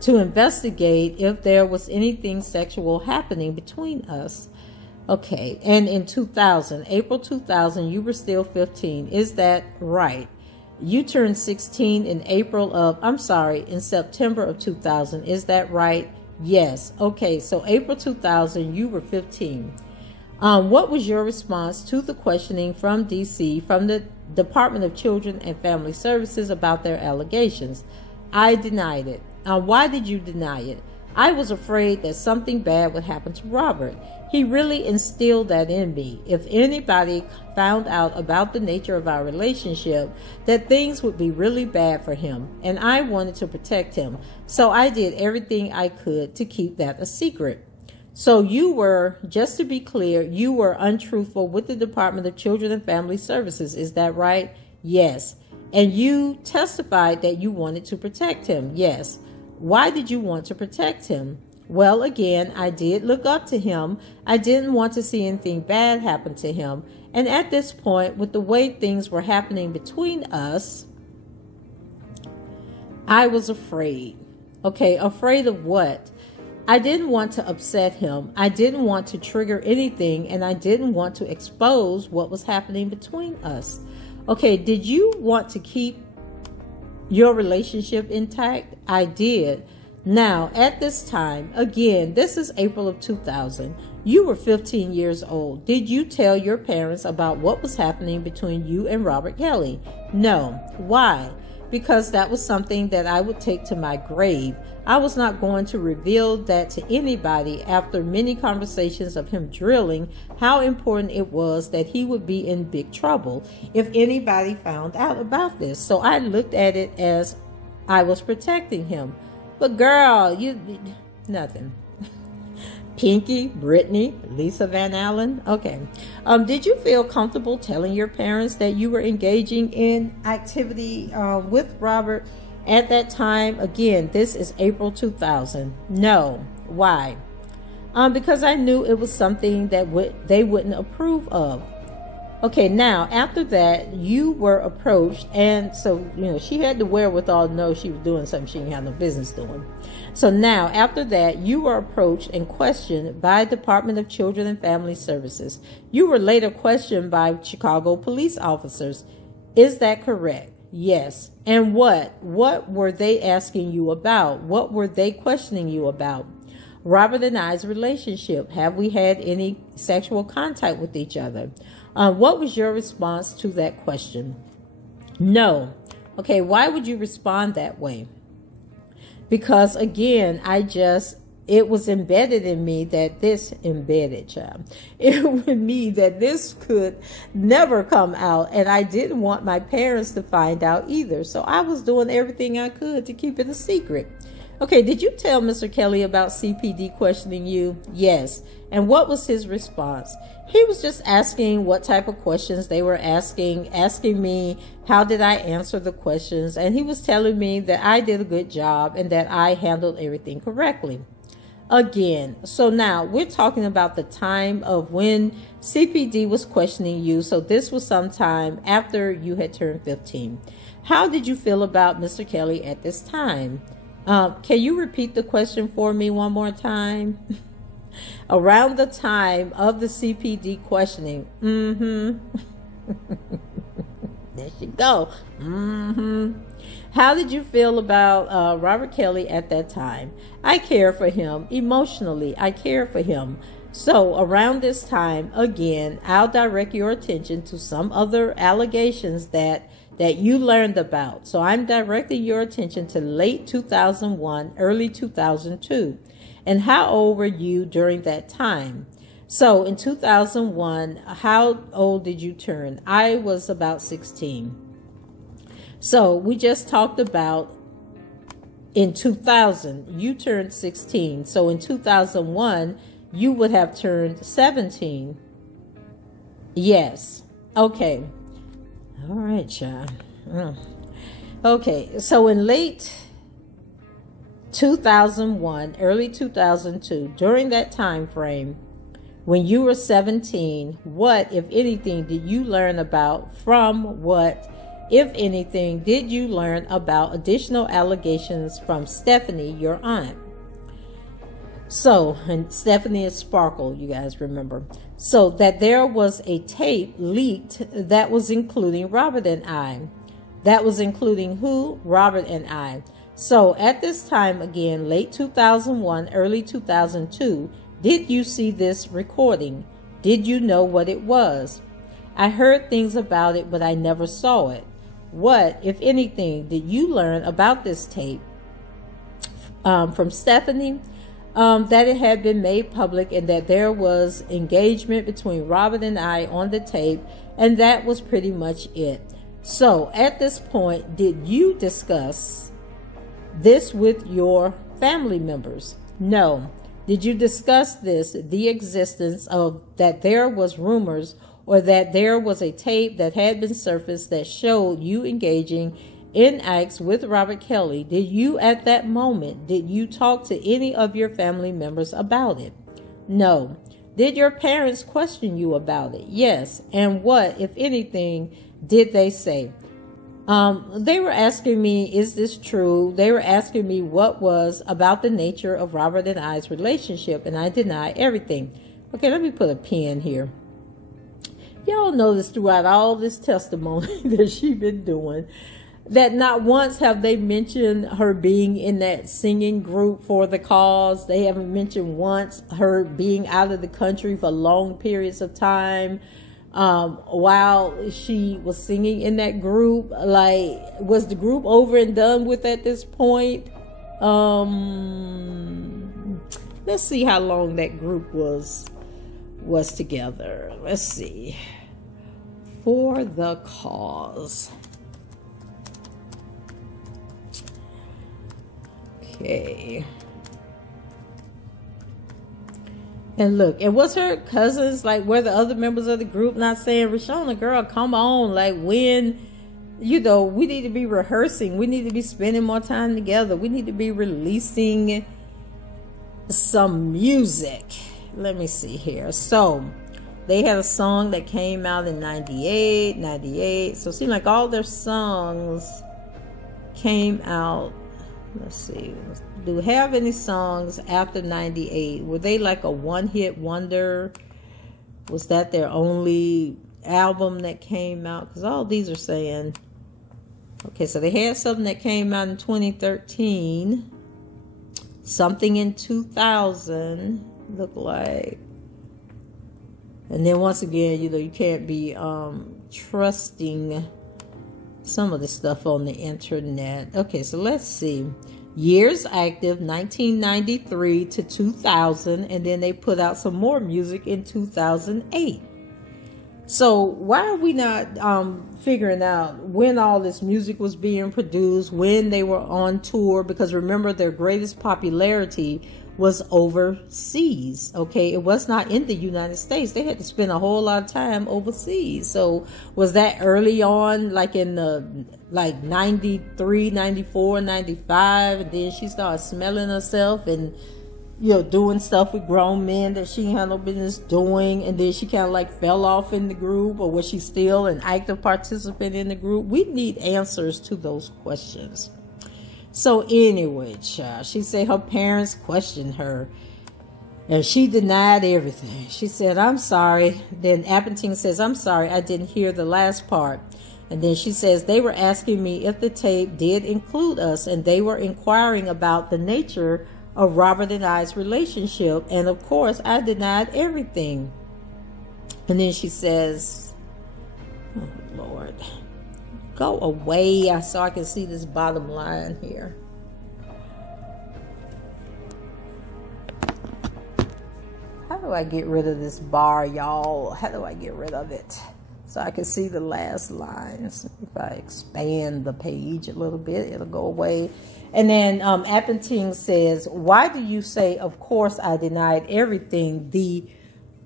to investigate if there was anything sexual happening between us. Okay, and in 2000, April 2000, you were still 15. Is that right? You turned 16 in September of 2000. Is that right? Yes. Okay, so April 2000, you were 15. What was your response to the questioning from DC, from the Department of Children and Family Services about their allegations? I denied it. Why did you deny it? I was afraid that something bad would happen to Robert. He really instilled that in me. If anybody found out about the nature of our relationship, that things would be really bad for him, and I wanted to protect him. So I did everything I could to keep that a secret. So you were, just to be clear, you were untruthful with the Department of Children and Family Services. Is that right? Yes. And you testified that you wanted to protect him. Yes. Why did you want to protect him? Well, again, I did look up to him. I didn't want to see anything bad happen to him. And at this point, with the way things were happening between us, I was afraid. Okay, afraid of what? I didn't want to upset him. I didn't want to trigger anything, and I didn't want to expose what was happening between us. Okay, did you want to keep your relationship intact? I did. Now, at this time, again, this is April of 2000. You were 15 years old. Did you tell your parents about what was happening between you and Robert Kelly? No. Why? Because that was something that I would take to my grave. I was not going to reveal that to anybody after many conversations of him drilling how important it was that he would be in big trouble if anybody found out about this. So I looked at it as I was protecting him. But girl, nothing. Pinky, Brittany, Lisa Van Allen. Okay. Did you feel comfortable telling your parents that you were engaging in activity with Robert at that time? Again, this is April 2000. No. Why? Because I knew it was something that they wouldn't approve of. Okay, now, after that, you were approached, and so, she had the wherewithal to know she was doing something she didn't have no business doing. So now, after that, you were approached and questioned by Department of Children and Family Services. You were later questioned by Chicago police officers. Is that correct? Yes. And what were they asking you about? What were they questioning you about? Robert and I's relationship. Have we had any sexual contact with each other? What was your response to that question? No. Okay, why would you respond that way? Because again, it was embedded in me that this could never come out, and I didn't want my parents to find out either. So I was doing everything I could to keep it a secret. Okay, did you tell Mr. Kelly about CPD questioning you? Yes. And what was his response? He was just asking what type of questions they were asking me how did I answer the questions, and he was telling me that I did a good job and that I handled everything correctly. Again, so now we're talking about the time of when CPD was questioning you. So this was sometime after you had turned 15. How did you feel about Mr. Kelly at this time? Can you repeat the question for me one more time? Around the time of the CPD questioning. There she go. How did you feel about Robert Kelly at that time? I care for him emotionally. I care for him. So around this time, again, I'll direct your attention to some other allegations that you learned about. So I'm directing your attention to late 2001, early 2002. And how old were you during that time? So in 2001, how old did you turn? I was about 16. So we just talked about in 2000, you turned 16. So in 2001, you would have turned 17. Yes. Okay. All right, child. Okay, so in late 2001, early 2002, during that time frame, when you were 17, what, if anything, did you learn about from what, if anything, did you learn about additional allegations from Stephanie, your aunt? So, and Stephanie is Sparkle, you guys remember. So, that there was a tape leaked that was including Robert and I. That was including who? Robert and I. So, at this time, again, late 2001, early 2002, did you see this recording? Did you know what it was? I heard things about it, but I never saw it. What, if anything, did you learn about this tape from Stephanie? That it had been made public and that there was engagement between Robert and I on the tape, and that was pretty much it. So, at this point, did you discuss this with your family members? No. Did you discuss this, the existence of that there was rumors or that there was a tape that had been surfaced that showed you engaging in acts with Robert Kelly? Did you at that moment, did you talk to any of your family members about it? No. Did your parents question you about it? Yes. And what, if anything, did they say? They were asking me, is this true? They were asking me what was about the nature of Robert and I's relationship, and I denied everything. Okay, let me put a pin here. Y'all notice throughout all this testimony that she's been doing that not once have they mentioned her being in that singing group for the cause. They haven't mentioned once her being out of the country for long periods of time. While she was singing in that group, like, was the group over and done with at this point? Let's see how long that group was together. Let's see. For the cause. Okay. And look, and was her cousins, like, were the other members of the group not saying, Reshona, girl, come on, like, when, you know, we need to be rehearsing, we need to be spending more time together, we need to be releasing some music. Let me see here. So, they had a song that came out in 98, so it seemed like all their songs came out. Let's see. Do we have any songs after 98? Were they like a one-hit wonder? Was that their only album that came out? Because all these are saying... Okay, so they had something that came out in 2013. Something in 2000, look like. And then once again, you know, you can't be trusting some of the stuff on the internet. Okay, so let's see. Years active, 1993 to 2000, and then they put out some more music in 2008. So why are we not figuring out when all this music was being produced, when they were on tour? Because remember, their greatest popularity was overseas. Okay, it was not in the United States. They had to spend a whole lot of time overseas. So was that early on, like in the 93, 94, 95, and then she started smelling herself and, you know, doing stuff with grown men that she had no business doing, and then she kind of like fell off in the group, or was she still an active participant in the group? We need answers to those questions. So anyway, child, she said her parents questioned her, and she denied everything. She said, I'm sorry. Then Appenteng says, I'm sorry, I didn't hear the last part. And then she says, they were asking me if the tape did include us, and they were inquiring about the nature of Robert and I's relationship. And of course, I denied everything. And then she says, oh, Lord, go away so I can see this bottom line here. How do I get rid of this bar, y'all? How do I get rid of it so I can see the last lines? If I expand the page a little bit, it'll go away. And then Appenteng says, why do you say, of course I denied everything? The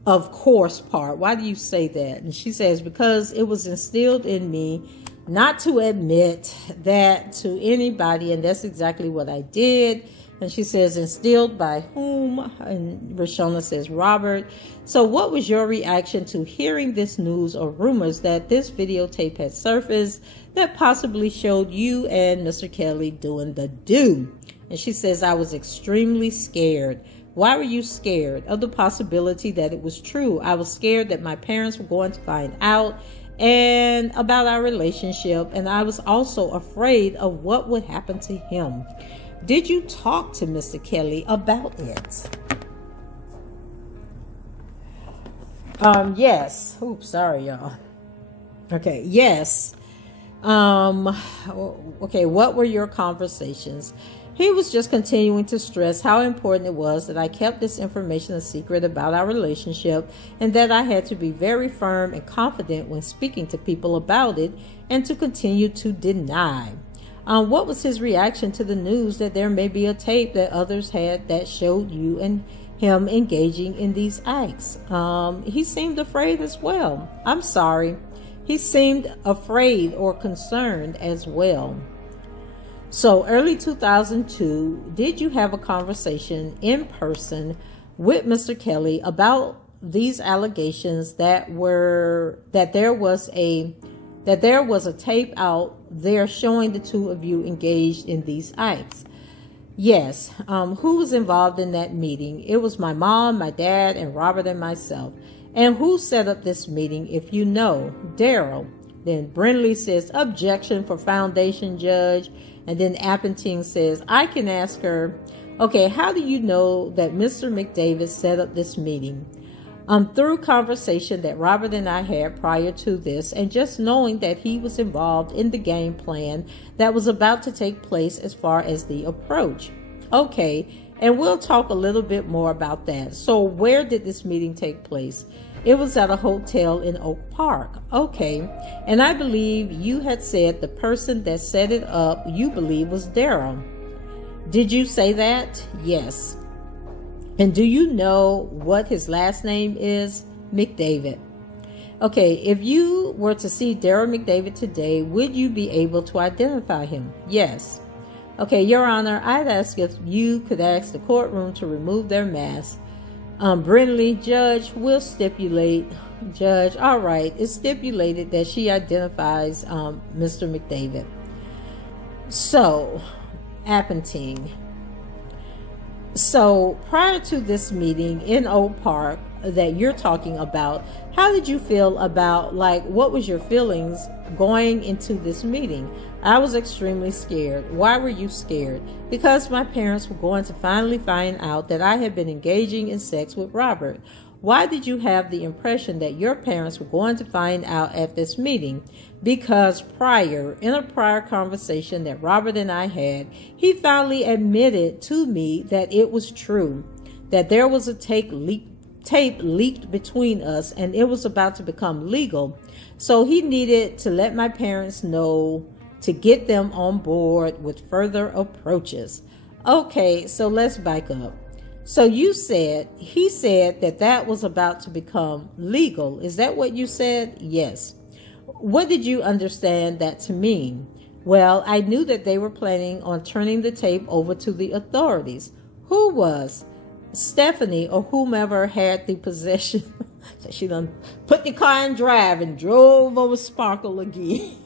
of course part. Why do you say that? And she says, because it was instilled in me not to admit that to anybody. And that's exactly what I did. And she says, instilled by whom? And Reshona says, Robert. So what was your reaction to hearing this news or rumors that this videotape had surfaced that possibly showed you and Mr. Kelly doing the do? And she says, I was extremely scared. Why were you scared? Of the possibility that it was true. I was scared that my parents were going to find out and about our relationship. And I was also afraid of what would happen to him. Did you talk to Mr. Kelly about it? Yes. Oops, sorry, y'all. Okay, yes. Okay, what were your conversations? He was just continuing to stress how important it was that I kept this information a secret about our relationship, and that I had to be very firm and confident when speaking to people about it, and to continue to deny. What was his reaction to the news that there may be a tape that others had that showed you and him engaging in these acts? He seemed afraid as well. I'm sorry. He seemed afraid or concerned as well. So early 2002, did you have a conversation in person with Mr. Kelly about these allegations that there was a tape out there showing the two of you engaged in these acts? Yes. Who was involved in that meeting? It was my mom, my dad, and Robert and myself. And who set up this meeting, if you know? Daryl. Then Brindley says, objection for foundation, judge. And then Appenteng says, I can ask her, okay, how do you know that Mr. McDavid set up this meeting? Through conversation that Robert and I had prior to this, and just knowing that he was involved in the game plan that was about to take place as far as the approach. Okay, and we'll talk a little bit more about that. So where did this meeting take place? It was at a hotel in Oak Park. Okay, and I believe you had said the person that set it up you believe was Daryl. Did you say that? Yes. And do you know what his last name is? McDavid. Okay, if you were to see Daryl McDavid today, would you be able to identify him? Yes. Okay, Your Honor, I'd ask if you could ask the courtroom to remove their masks. Brindley, Judge, will stipulate. Judge, all right, it's stipulated that she identifies Mr. McDavid. So, Appenteng. So prior to this meeting in Oak Park that you're talking about, how did you feel about, like, what was your feelings going into this meeting? I was extremely scared. Why were you scared? Because my parents were going to finally find out that I had been engaging in sex with Robert. Why did you have the impression that your parents were going to find out at this meeting? Because in a prior conversation that Robert and I had, he finally admitted to me that it was true, that there was a tape leaked between us, and it was about to become legal. So he needed to let my parents know to get them on board with further approaches. Okay, so let's back up. So he said that was about to become legal. Is that what you said? Yes. What did you understand that to mean? Well, I knew that they were planning on turning the tape over to the authorities. Who was? Stephanie, or whomever had the possession. So she done put the car in drive and drove over Sparkle again.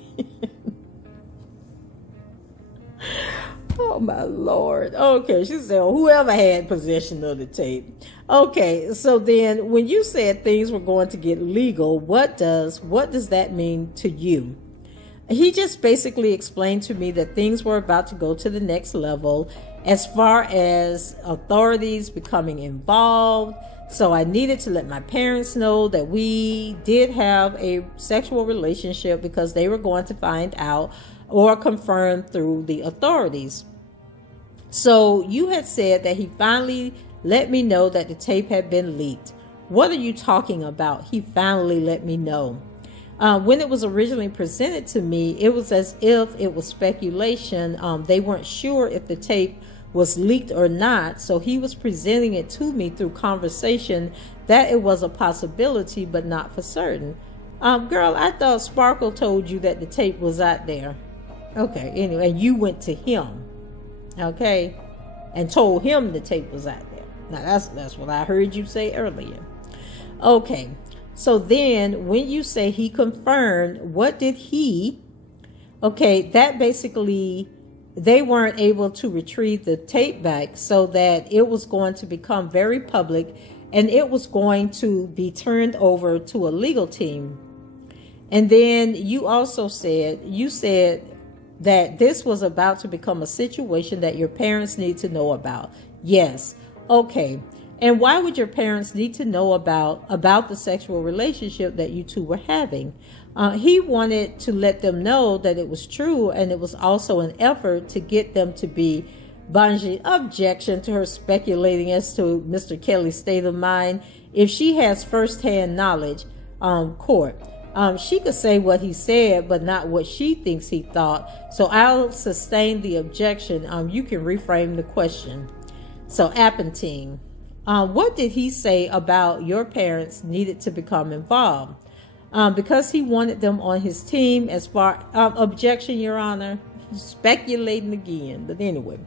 Oh, my Lord. Okay, she said, well, whoever had possession of the tape. Okay, so then when you said things were going to get legal, what does that mean to you? He just basically explained to me that things were about to go to the next level as far as authorities becoming involved. So I needed to let my parents know that we did have a sexual relationship because they were going to find out or confirmed through the authorities. So you had said that he finally let me know that the tape had been leaked. What are you talking about? He finally let me know. When it was originally presented to me, it was as if it was speculation. They weren't sure if the tape was leaked or not. So he was presenting it to me through conversation that it was a possibility, but not for certain. Girl, I thought Sparkle told you that the tape was out there. Okay, anyway, and you went to him, okay, and told him the tape was out there. Now, that's what I heard you say earlier. Okay, so then when you say he confirmed, what did he... Okay, that basically, they weren't able to retrieve the tape back, so that it was going to become very public, and it was going to be turned over to a legal team. And then you also said, that this was about to become a situation that your parents need to know about. Yes. Okay. And why would your parents need to know about the sexual relationship that you two were having? He wanted to let them know that it was true, and it was also an effort to get them to be Banji. Objection to her speculating as to Mr. Kelly's state of mind. If she has firsthand knowledge, court, she could say what he said, but not what she thinks he thought. So I'll sustain the objection. You can reframe the question. So Appenteng, what did he say about your parents needed to become involved? Because he wanted them on his team as far... objection, Your Honor. Speculating again. But anyway.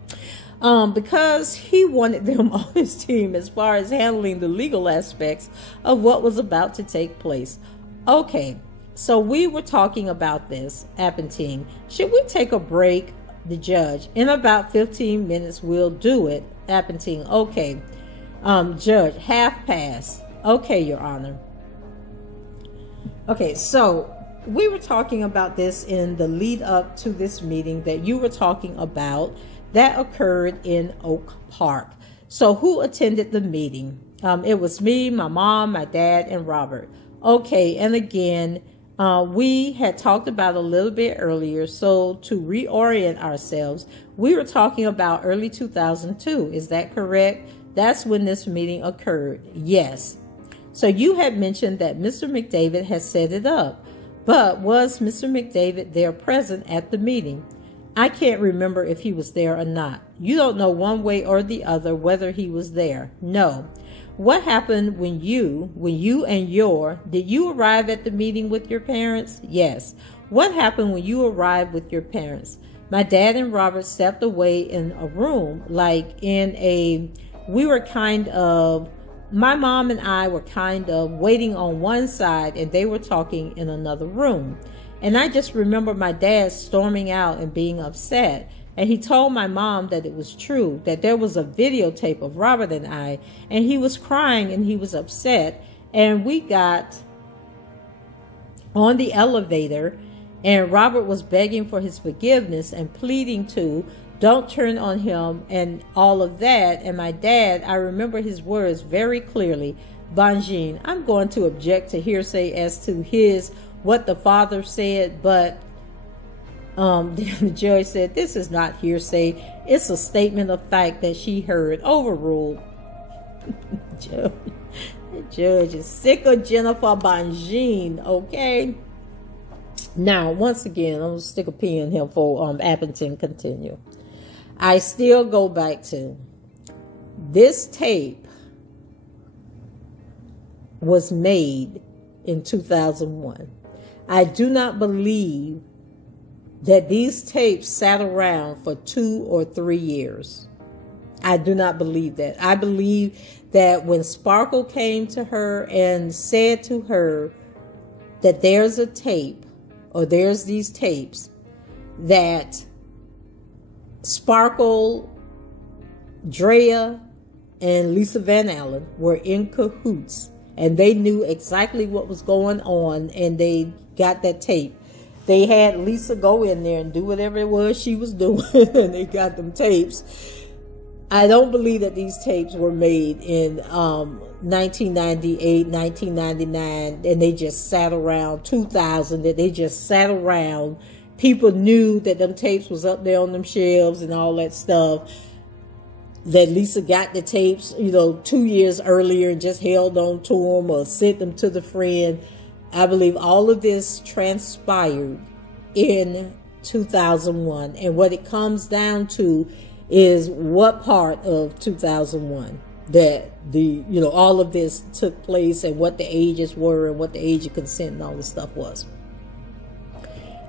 Because he wanted them on his team as far as handling the legal aspects of what was about to take place. Okay. So we were talking about this, Appenteng. Should we take a break? The judge. In about 15 minutes, we'll do it. Appenteng. Okay. Judge, half past. Okay, Your Honor. Okay, so we were talking about this in the lead up to this meeting that you were talking about that occurred in Oak Park. So who attended the meeting? It was me, my mom, my dad, and Robert. Okay, and again, we had talked about a little bit earlier. So to reorient ourselves, we were talking about early 2002. Is that correct? That's when this meeting occurred. Yes. So you had mentioned that Mr. McDavid had set it up, but was Mr. McDavid there present at the meeting? I can't remember if he was there or not. You don't know one way or the other whether he was there. No. What happened when you did you arrive at the meeting with your parents? Yes. What happened when you arrived with your parents? My dad and Robert stepped away in a room, my mom and I were kind of waiting on one side, and they were talking in another room. And I just remember my dad storming out and being upset. And he told my mom that it was true, that there was a videotape of Robert and I, and he was crying and he was upset. And we got on the elevator, and Robert was begging for his forgiveness and pleading to don't turn on him and all of that. And my dad, I remember his words very clearly. Banjin, I'm going to object to hearsay as to what the father said, but the judge said this is not hearsay. It's a statement of fact that she heard. Overruled. The judge is sick of Jennifer Banjin, okay? Now, once again, I'm going to stick a pin in him for Appenteng continue. I still go back to this tape was made in 2001. I do not believe that these tapes sat around for 2 or 3 years. I do not believe that. I believe that when Sparkle came to her and said to her that there's a tape or there's these tapes, that Sparkle, Drea, and Lisa Van Allen were in cahoots, and they knew exactly what was going on, and they got that tape. They had Lisa go in there and do whatever it was she was doing, and they got them tapes. I don't believe that these tapes were made in 1998, 1999, and they just sat around 2000, that they just sat around. People knew that them tapes was up there on them shelves and all that stuff. That Lisa got the tapes, 2 years earlier and just held on to them or sent them to the friend. I believe all of this transpired in 2001. And what it comes down to is what part of 2001. that all of this took place and what the ages were and what the age of consent and all this stuff was.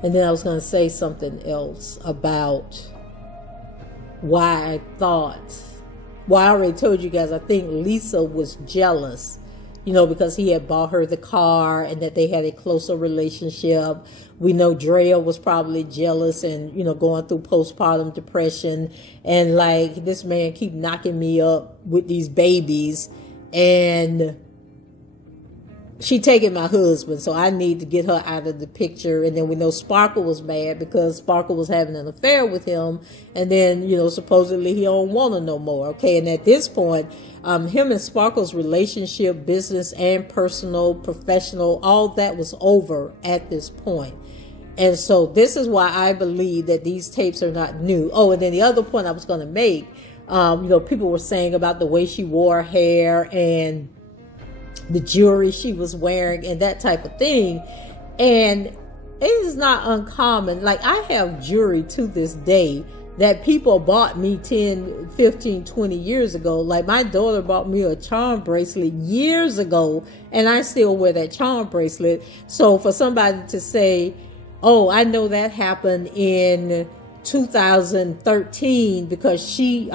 And then I was going to say something else about why I thought, well, I already told you guys, I think Lisa was jealous, because he had bought her the car and that they had a closer relationship. We know Drea was probably jealous and, going through postpartum depression. And like, this man keep knocking me up with these babies and she taking my husband, so I need to get her out of the picture. And then we know Sparkle was mad because Sparkle was having an affair with him. And then, supposedly he don't want her no more. Okay. And at this point, him and Sparkle's relationship, business and personal, professional, all that was over at this point. And so this is why I believe that these tapes are not new. Oh, and then the other point I was going to make, people were saying about the way she wore her hair and the jewelry she was wearing and that type of thing. And it is not uncommon. Like, I have jewelry to this day that people bought me 10, 15, 20 years ago. Like, my daughter bought me a charm bracelet years ago, and I still wear that charm bracelet. So for somebody to say, oh, I know that happened in 2013 because she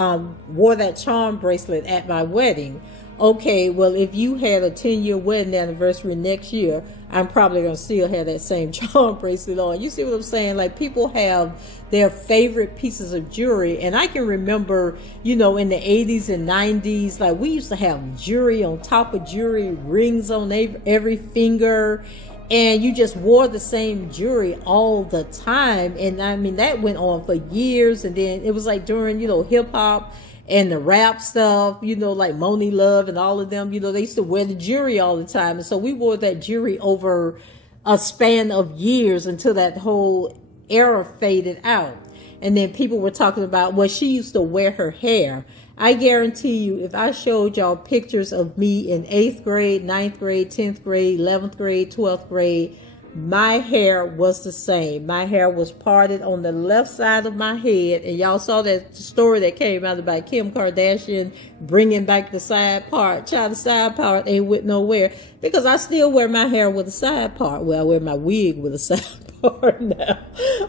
wore that charm bracelet at my wedding. Okay, well, if you had a 10-year wedding anniversary next year, I'm probably going to still have that same charm bracelet on. You see what I'm saying? Like, people have their favorite pieces of jewelry. And I can remember, in the 80s and 90s, like, we used to have jewelry on top of jewelry, rings on every finger. And you just wore the same jewelry all the time. And I mean, that went on for years. And then it was like during, hip hop and the rap stuff, like Moni Love and all of them, they used to wear the jewelry all the time. And so we wore that jewelry over a span of years until that whole era faded out. And then people were talking about, well, she used to wear her hair. I guarantee you, if I showed y'all pictures of me in 8th grade, 9th grade, 10th grade, 11th grade, 12th grade, my hair was the same. My hair was parted on the left side of my head. And y'all saw that story that came out about Kim Kardashian bringing back the side part. Child, the side part ain't went nowhere because I still wear my hair with a side part. Well, I wear my wig with a side part now.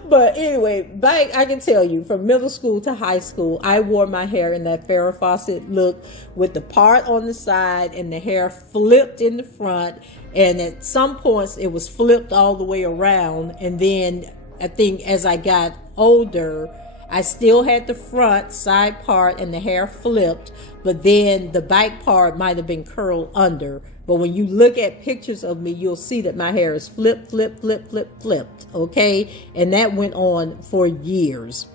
But anyway, I can tell you, from middle school to high school, I wore my hair in that Farrah Fawcett look with the part on the side and the hair flipped in the front. And at some points, it was flipped all the way around. And then I think as I got older, I still had the front side part and the hair flipped. But then the back part might have been curled under. But when you look at pictures of me, you'll see that my hair is flipped, flipped, flipped, flipped, flipped. Okay? And that went on for years.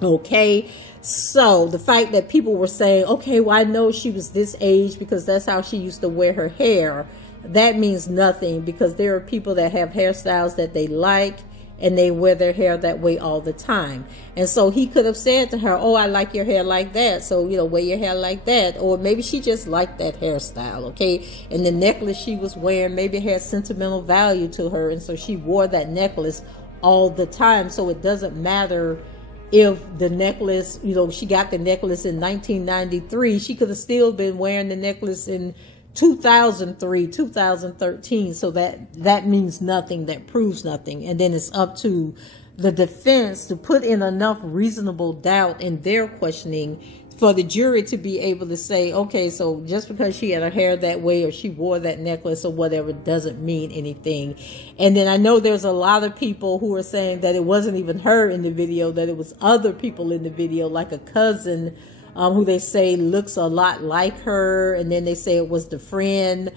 Okay? So the fact that people were saying, okay, well, I know she was this age because that's how she used to wear her hair. That means nothing because there are people that have hairstyles that they like and they wear their hair that way all the time. And so he could have said to her, oh, I like your hair like that. So, wear your hair like that. Or maybe she just liked that hairstyle, okay? And the necklace she was wearing maybe had sentimental value to her. And so she wore that necklace all the time. So it doesn't matter if the necklace, she got the necklace in 1993. She could have still been wearing the necklace in 2003, 2013. So that means nothing. That proves nothing. And then it's up to the defense to put in enough reasonable doubt in their questioning for the jury to be able to say, okay, so just because she had her hair that way or she wore that necklace or whatever doesn't mean anything. And then I know there's a lot of people who are saying that it wasn't even her in the video, that it was other people in the video, like a cousin who they say looks a lot like her. And then they say it was the friend,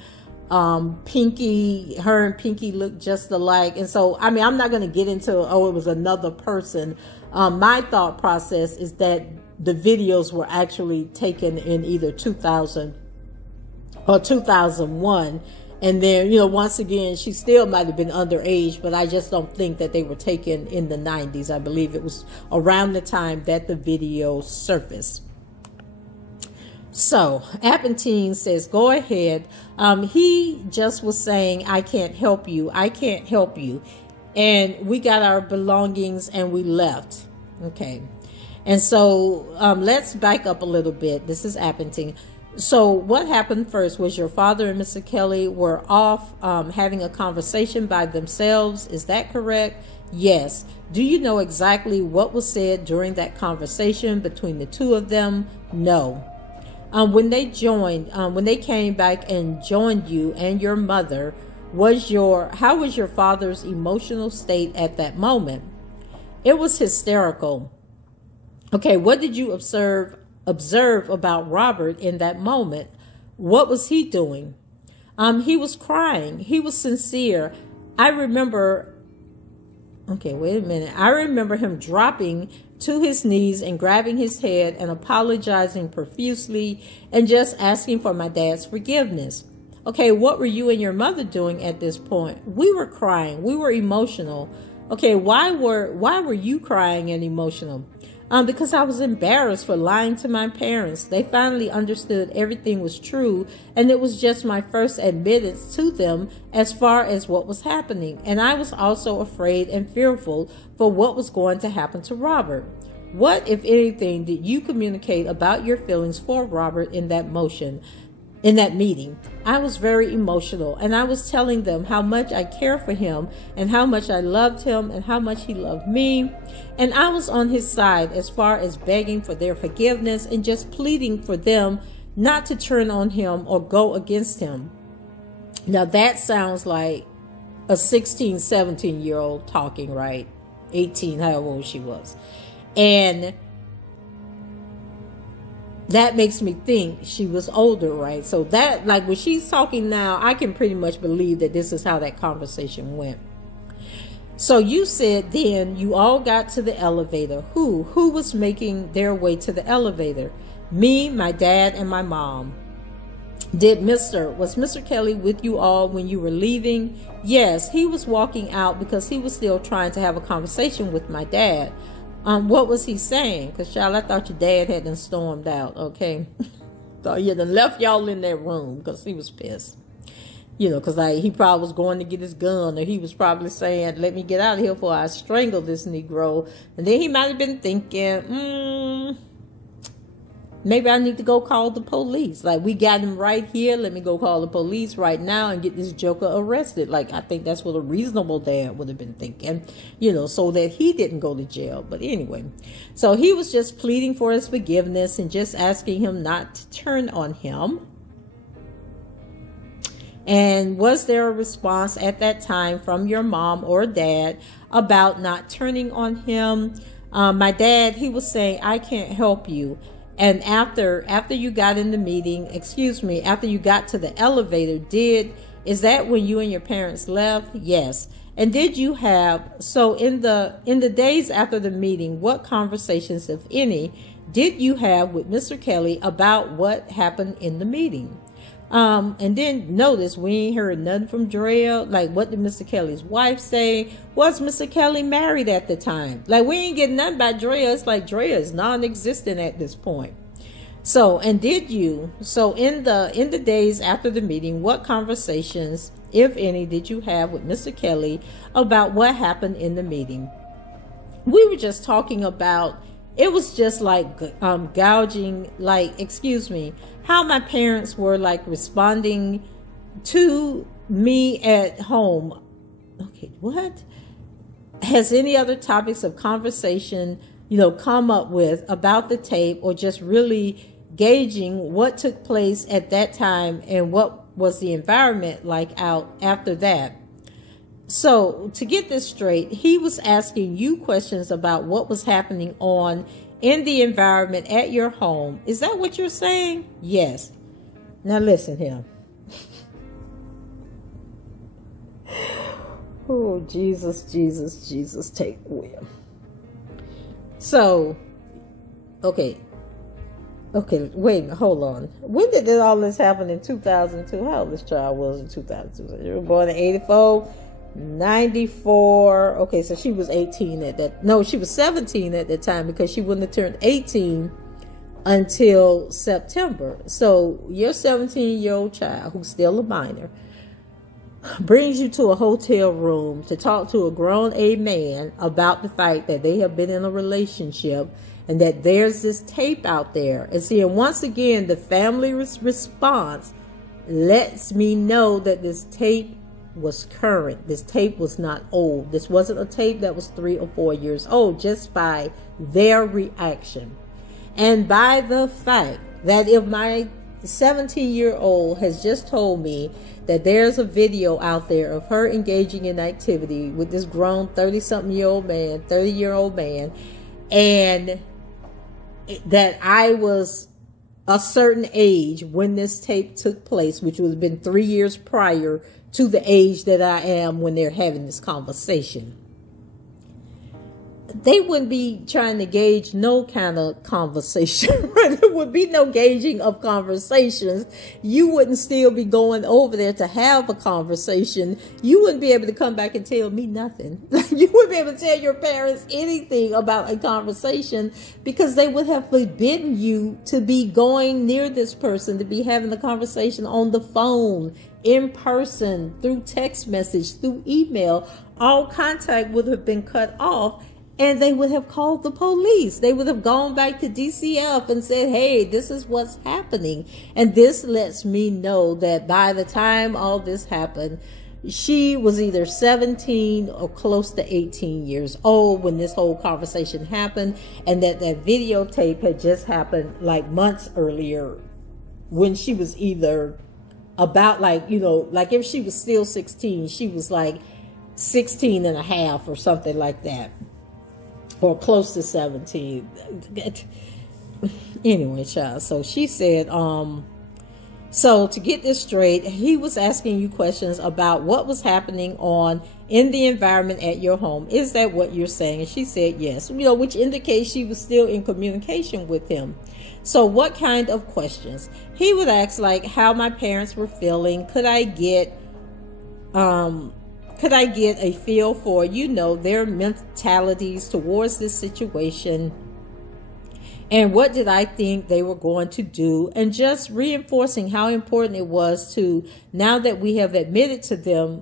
Pinky. Her and Pinky look just alike. And so, I mean, I'm not going to get into, oh, it was another person. My thought process is that the videos were actually taken in either 2000 or 2001. And then, once again, she still might have been underage, but I just don't think that they were taken in the 90s. I believe it was around the time that the video surfaced. So Appenteng says, go ahead. He just was saying, I can't help you. I can't help you. And we got our belongings and we left. Okay. And so let's back up a little bit. This is Appenteng. So what happened first was your father and Mr. Kelly were off having a conversation by themselves. Is that correct? Yes. Do you know exactly what was said during that conversation between the two of them? No. When they came back and joined you and your mother, how was your father's emotional state at that moment? It was hysterical. Okay, what did you observe about Robert in that moment? What was he doing? He was crying. He was sincere. I remember him dropping to his knees and grabbing his head and apologizing profusely and just asking for my dad's forgiveness. Okay, what were you and your mother doing at this point? We were crying. We were emotional. Okay, why were you crying and emotional? Because I was embarrassed for lying to my parents. They finally understood everything was true, and it was just my first admittance to them as far as what was happening. And I was also afraid and fearful for what was going to happen to Robert. What, if anything, did you communicate about your feelings for Robert in that meeting? I was very emotional, and I was telling them how much I care for him and how much I loved him and how much he loved me. And I was on his side as far as begging for their forgiveness and just pleading for them not to turn on him or go against him. Now that sounds like a 16, 17-year-old talking, right? 18, however old she was. And that makes me think she was older, right? So that, like, when she's talking now, I can pretty much believe that this is how that conversation went. So you said then you all got to the elevator. Who was making their way to the elevator? Me, my dad, and my mom. Was Mr. Kelly with you all when you were leaving? Yes, he was walking out because he was still trying to have a conversation with my dad. What was he saying? Because, child, I thought your dad had done stormed out, okay? Thought he had done left y'all in that room because he was pissed. You know, because he probably was going to get his gun, or he was probably saying, let me get out of here before I strangle this Negro. And then he might have been thinking, maybe I need to go call the police. Like, we got him right here. Let me go call the police right now and get this joker arrested. Like, I think that's what a reasonable dad would have been thinking, you know, so that he didn't go to jail. But anyway, so he was just pleading for his forgiveness and just asking him not to turn on him. And was there a response at that time from your mom or dad about not turning on him? My dad, he was saying, I can't help you. And after you got in the meeting, after you got to the elevator, is that when you and your parents left? Yes. And did you have, so in the days after the meeting, what conversations, if any, did you have with Mr. Kelly about what happened in the meeting? And then notice we ain't heard nothing from Drea. Like, what did Mr. Kelly's wife say? Was Mr. Kelly married at the time? Like, we ain't getting nothing about Drea. It's like Drea is non-existent at this point. So, and so in the days after the meeting, what conversations, if any, did you have with Mr. Kelly about what happened in the meeting? We were just talking about, it was just like gouging, like, how my parents were like responding to me at home. Okay, what? Has any other topics of conversation, come up with about the tape, or just really gauging what took place at that time and what was the environment like out after that? So to get this straight, he was asking you questions about what was happening in the environment at your home. Is that what you're saying? Yes. Now listen here. Oh, Jesus, Jesus, Jesus, take the wheel. So, okay, wait a minute, hold on. When did all this happen in 2002? How old this child was in 2002? You were born in 84. 94. Okay, so she was 18 at that. No, she was 17 at that time, because she wouldn't have turned 18 until September. So your 17-year-old child, who's still a minor, brings you to a hotel room to talk to a grown man about the fact that they have been in a relationship and that there's this tape out there. And see, and once again, the family response lets me know that this tape was current. This tape was not old. This wasn't a tape that was 3 or 4 years old, just by their reaction. And by the fact that if my 17-year-old has just told me that there's a video out there of her engaging in activity with this grown 30-something-year-old man, 30-year-old man, and that I was a certain age when this tape took place, which would have been 3 years prior to the age that I am when they're having this conversation, they wouldn't be trying to gauge no kind of conversation. There would be no gauging of conversations. You wouldn't still be going over there to have a conversation. You wouldn't be able to come back and tell me nothing. You wouldn't be able to tell your parents anything about a conversation, because they would have forbidden you to be going near this person, to be having a conversation on the phone, in person, through text message, through email. All contact would have been cut off. And they would have called the police. They would have gone back to DCF and said, hey, this is what's happening. And this lets me know that by the time all this happened, she was either 17 or close to 18 years old when this whole conversation happened. And that videotape had just happened like months earlier, when she was either about, like, you know, like if she was still 16, she was like 16 and a half or something like that. Or close to 17. Anyway, child. So she said, so to get this straight, he was asking you questions about what was happening in the environment at your home. Is that what you're saying? And she said yes. You know, which indicates she was still in communication with him. So what kind of questions? He would ask, like, how my parents were feeling. Could I get a feel for, you know, their mentalities towards this situation? And what did I think they were going to do? And just reinforcing how important it was to, now that we have admitted to them,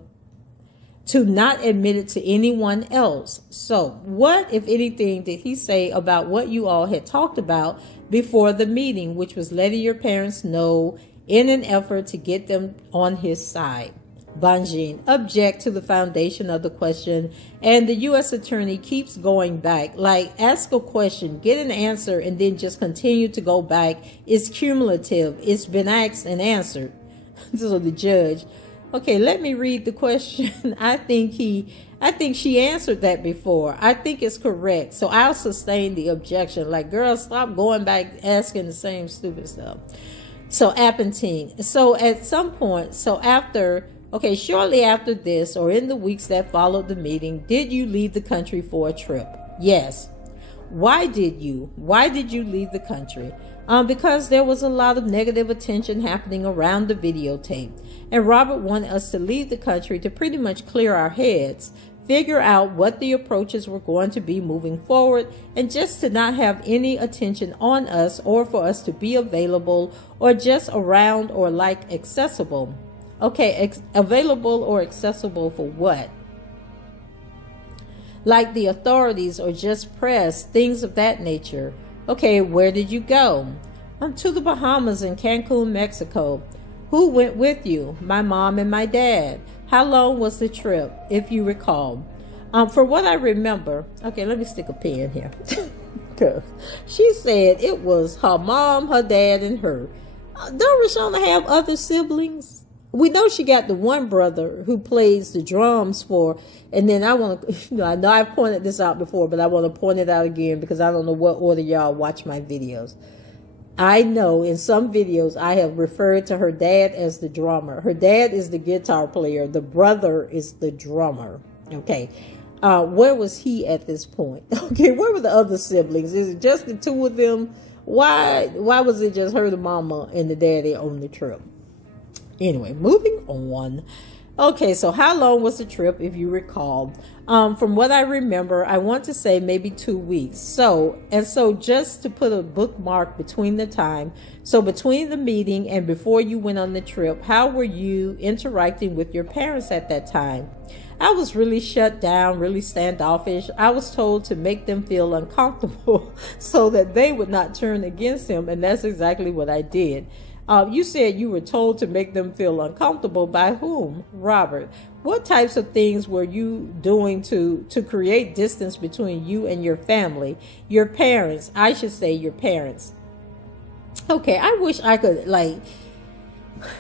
to not admit it to anyone else. So what, if anything, did he say about what you all had talked about before the meeting, which was letting your parents know in an effort to get them on his side? Banjin object to the foundation of the question, and the U.S. attorney keeps going back. Like, ask a question, get an answer, and then just continue to go back. It's cumulative. It's been asked and answered. So the judge, okay, let me read the question. I think she answered that before. I think it's correct. So I'll sustain the objection. Like, girl, stop going back asking the same stupid stuff. So Appenteng. So at some point, shortly after this, or in the weeks that followed the meeting, did you leave the country for a trip? Yes. Why did you leave the country? Because there was a lot of negative attention happening around the videotape. And Robert wanted us to leave the country to pretty much clear our heads, figure out what the approaches were going to be moving forward, and just to not have any attention on us, or for us to be available or just around or like accessible. Okay, available or accessible for what? Like the authorities or just press, things of that nature. Okay, where did you go? To the Bahamas and Cancun, Mexico. Who went with you? My mom and my dad. How long was the trip, if you recall? For what I remember, okay, let me stick a pin here. She said it was her mom, her dad, and her. Don't Reshona have other siblings? We know she got the one brother who plays the drums for, and then I want to, I know I've pointed this out before, but I want to point it out again because I don't know what order y'all watch my videos. I know in some videos I have referred to her dad as the drummer. Her dad is the guitar player. The brother is the drummer. Okay. Where was he at this point? Okay. Where were the other siblings? Is it just the two of them? Why was it just her, the mama, and the daddy on the trip? Anyway, moving on. Okay, so how long was the trip, if you recall? From what I remember, I want to say maybe 2 weeks. So just to put a bookmark between the time, so between the meeting and before you went on the trip, how were you interacting with your parents at that time? I was really shut down, really standoffish. I was told to make them feel uncomfortable so that they would not turn against him, and that's exactly what I did. You said you were told to make them feel uncomfortable. By whom? Robert. What types of things were you doing to create distance between you and your family? Your parents. I should say your parents. Okay, I wish I could, like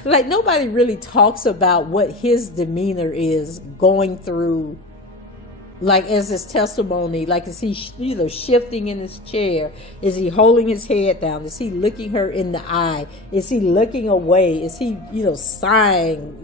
nobody really talks about what his demeanor is going through, like as his testimony. Like, is he, shifting in his chair? Is he holding his head down? Is he looking her in the eye? Is he looking away? Is he, sighing?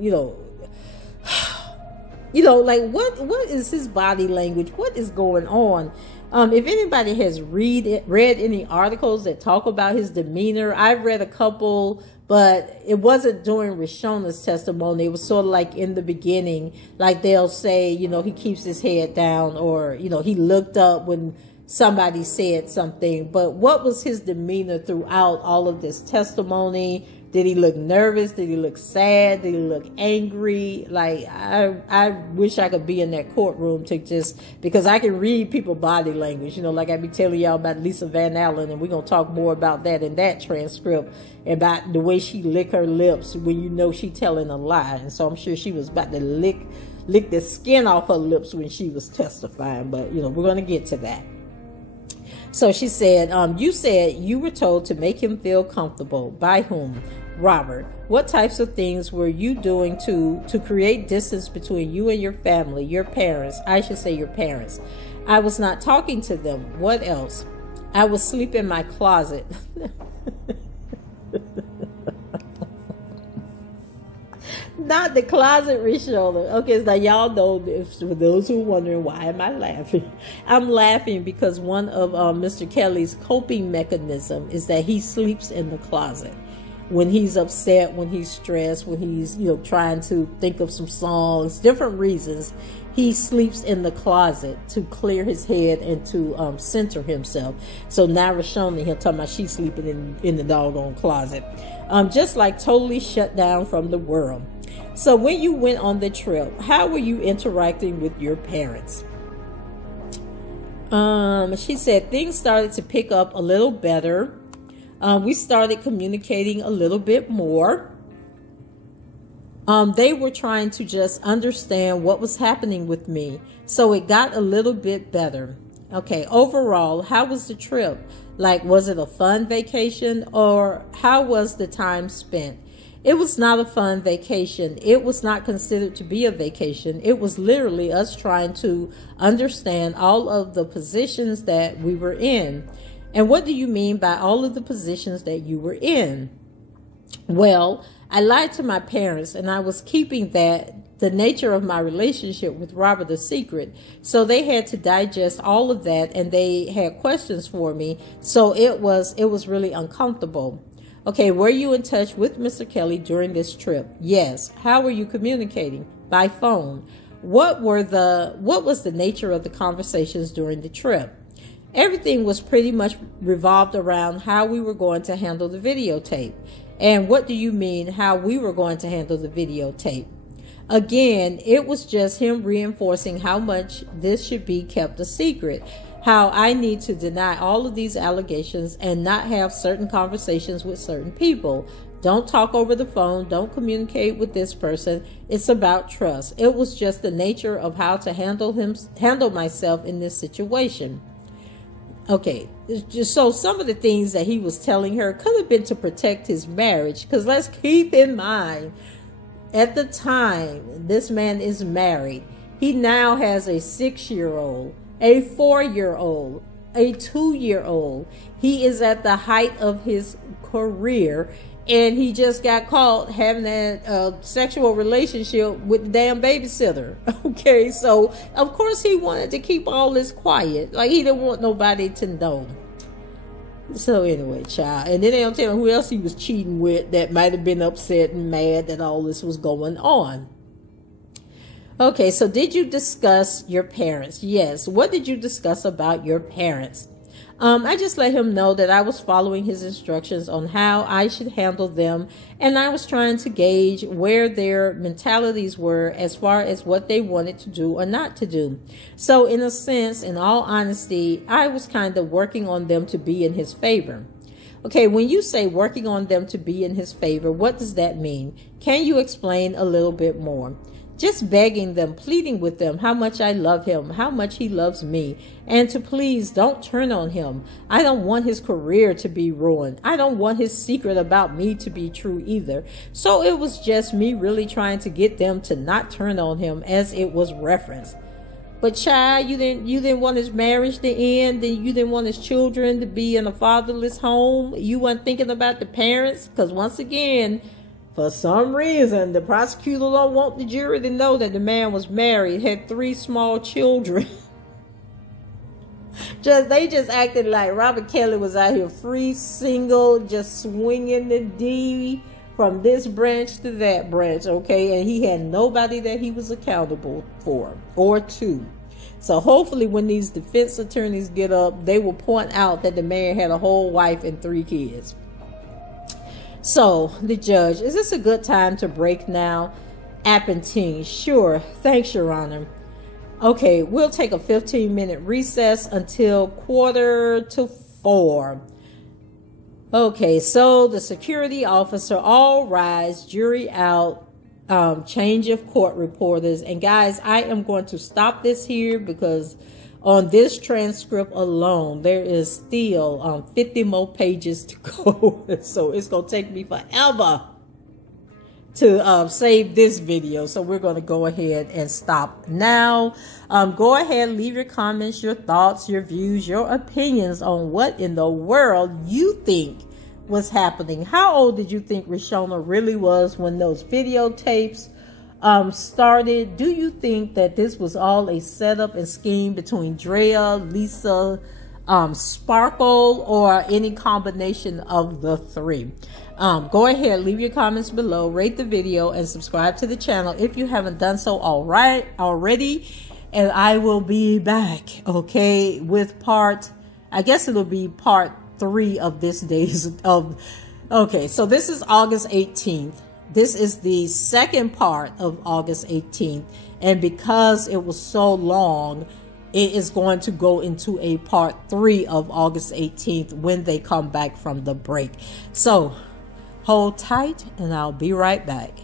Like what is his body language? What is going on? If anybody has read any articles that talk about his demeanor, I've read a couple, but it wasn't during Reshona's testimony. It was sort of like in the beginning, like they'll say, he keeps his head down, or, he looked up when somebody said something. But what was his demeanor throughout all of this testimony? Did he look nervous? Did he look sad? Did he look angry? Like, I wish I could be in that courtroom to just, because I can read people's body language, like I be telling y'all about Lisa Van Allen, and we're going to talk more about that in that transcript, about the way she lick her lips when she telling a lie. And so I'm sure she was about to lick the skin off her lips when she was testifying, but we're going to get to that. So she said, you said you were told to make him feel comfortable. By whom? Robert. What types of things were you doing to create distance between you and your family, your parents? I should say your parents. I was not talking to them. What else? I was sleeping in my closet. Not the closet, Reshona. Okay, so now y'all know, for those who are wondering, why am I laughing? I'm laughing because one of Mr. Kelly's coping mechanism is that he sleeps in the closet. When he's upset, when he's stressed, when he's, trying to think of some songs, different reasons, he sleeps in the closet to clear his head and to center himself. So now Reshona, he'll talk about she's sleeping in the doggone closet. Just like totally shut down from the world. So when you went on the trip, how were you interacting with your parents? She said things started to pick up a little better. We started communicating a little bit more. They were trying to just understand what was happening with me. So it got a little bit better. Okay, overall, how was the trip? Like, was it a fun vacation, or how was the time spent? It was not a fun vacation. It was not considered to be a vacation. It was literally us trying to understand all of the positions that we were in. And what do you mean by all of the positions that you were in? Well, I lied to my parents, and I was keeping the nature of my relationship with Robert a secret. So they had to digest all of that, and they had questions for me. So it was really uncomfortable. Okay, were you in touch with Mr. Kelly during this trip? Yes. How were you communicating? By phone. What was the nature of the conversations during the trip? Everything was pretty much revolved around how we were going to handle the videotape. And what do you mean how we were going to handle the videotape? Again, it was just him reinforcing how much this should be kept a secret. How I need to deny all of these allegations and not have certain conversations with certain people. Don't talk over the phone. Don't communicate with this person. It's about trust. It was just the nature of how to handle myself in this situation. Okay, so some of the things that he was telling her could have been to protect his marriage. Because let's keep in mind, at the time, this man is married. He now has a 6-year-old, a 4-year-old, a 2-year-old. He is at the height of his career, and he just got caught having a sexual relationship with the damn babysitter. Okay, so of course he wanted to keep all this quiet. Like, he didn't want nobody to know. So anyway, child. And then they don't tell him who else he was cheating with that might have been upset and mad that all this was going on. Okay, so did you discuss your parents? Yes. What did you discuss about your parents? I just let him know that I was following his instructions on how I should handle them, and I was trying to gauge where their mentalities were as far as what they wanted to do or not to do. So in a sense, in all honesty, I was kind of working on them to be in his favor. Okay, when you say working on them to be in his favor, what does that mean? Can you explain a little bit more? Just begging them, pleading with them how much I love him, how much he loves me, and to please don't turn on him. I don't want his career to be ruined. I don't want his secret about me to be true either. So it was just me really trying to get them to not turn on him as it was referenced. But child, you didn't want his marriage to end, and you didn't want his children to be in a fatherless home. You weren't thinking about the parents, because once again, for some reason, the prosecutor don't want the jury to know that the man was married, had 3 small children. They just acted like Robert Kelly was out here free, single, just swinging the D from this branch to that branch, okay? And he had nobody that he was accountable for or to. So hopefully when these defense attorneys get up, they will point out that the man had a whole wife and 3 kids. So, the judge, is this a good time to break now? Appenteng, sure. Thanks, Your Honor. Okay, we'll take a 15-minute recess until 3:45. Okay, so the security officer, all rise, jury out, change of court reporters. And guys, I am going to stop this here because on this transcript alone, there is still 50 more pages to go. So it's going to take me forever to save this video. So we're going to go ahead and stop now. Go ahead, leave your comments, your thoughts, your views, your opinions on what in the world you think was happening. How old did you think Reshona really was when those videotapes started? Do you think that this was all a setup and scheme between Drea, Lisa, Sparkle, or any combination of the 3? Go ahead, leave your comments below, rate the video, and subscribe to the channel if you haven't done so already. And I will be back, okay, with I guess it'll be part 3 of this day's okay, so this is August 18th. This is the second part of August 18th. And because it was so long, it is going to go into a part 3 of August 18th when they come back from the break. So hold tight and I'll be right back.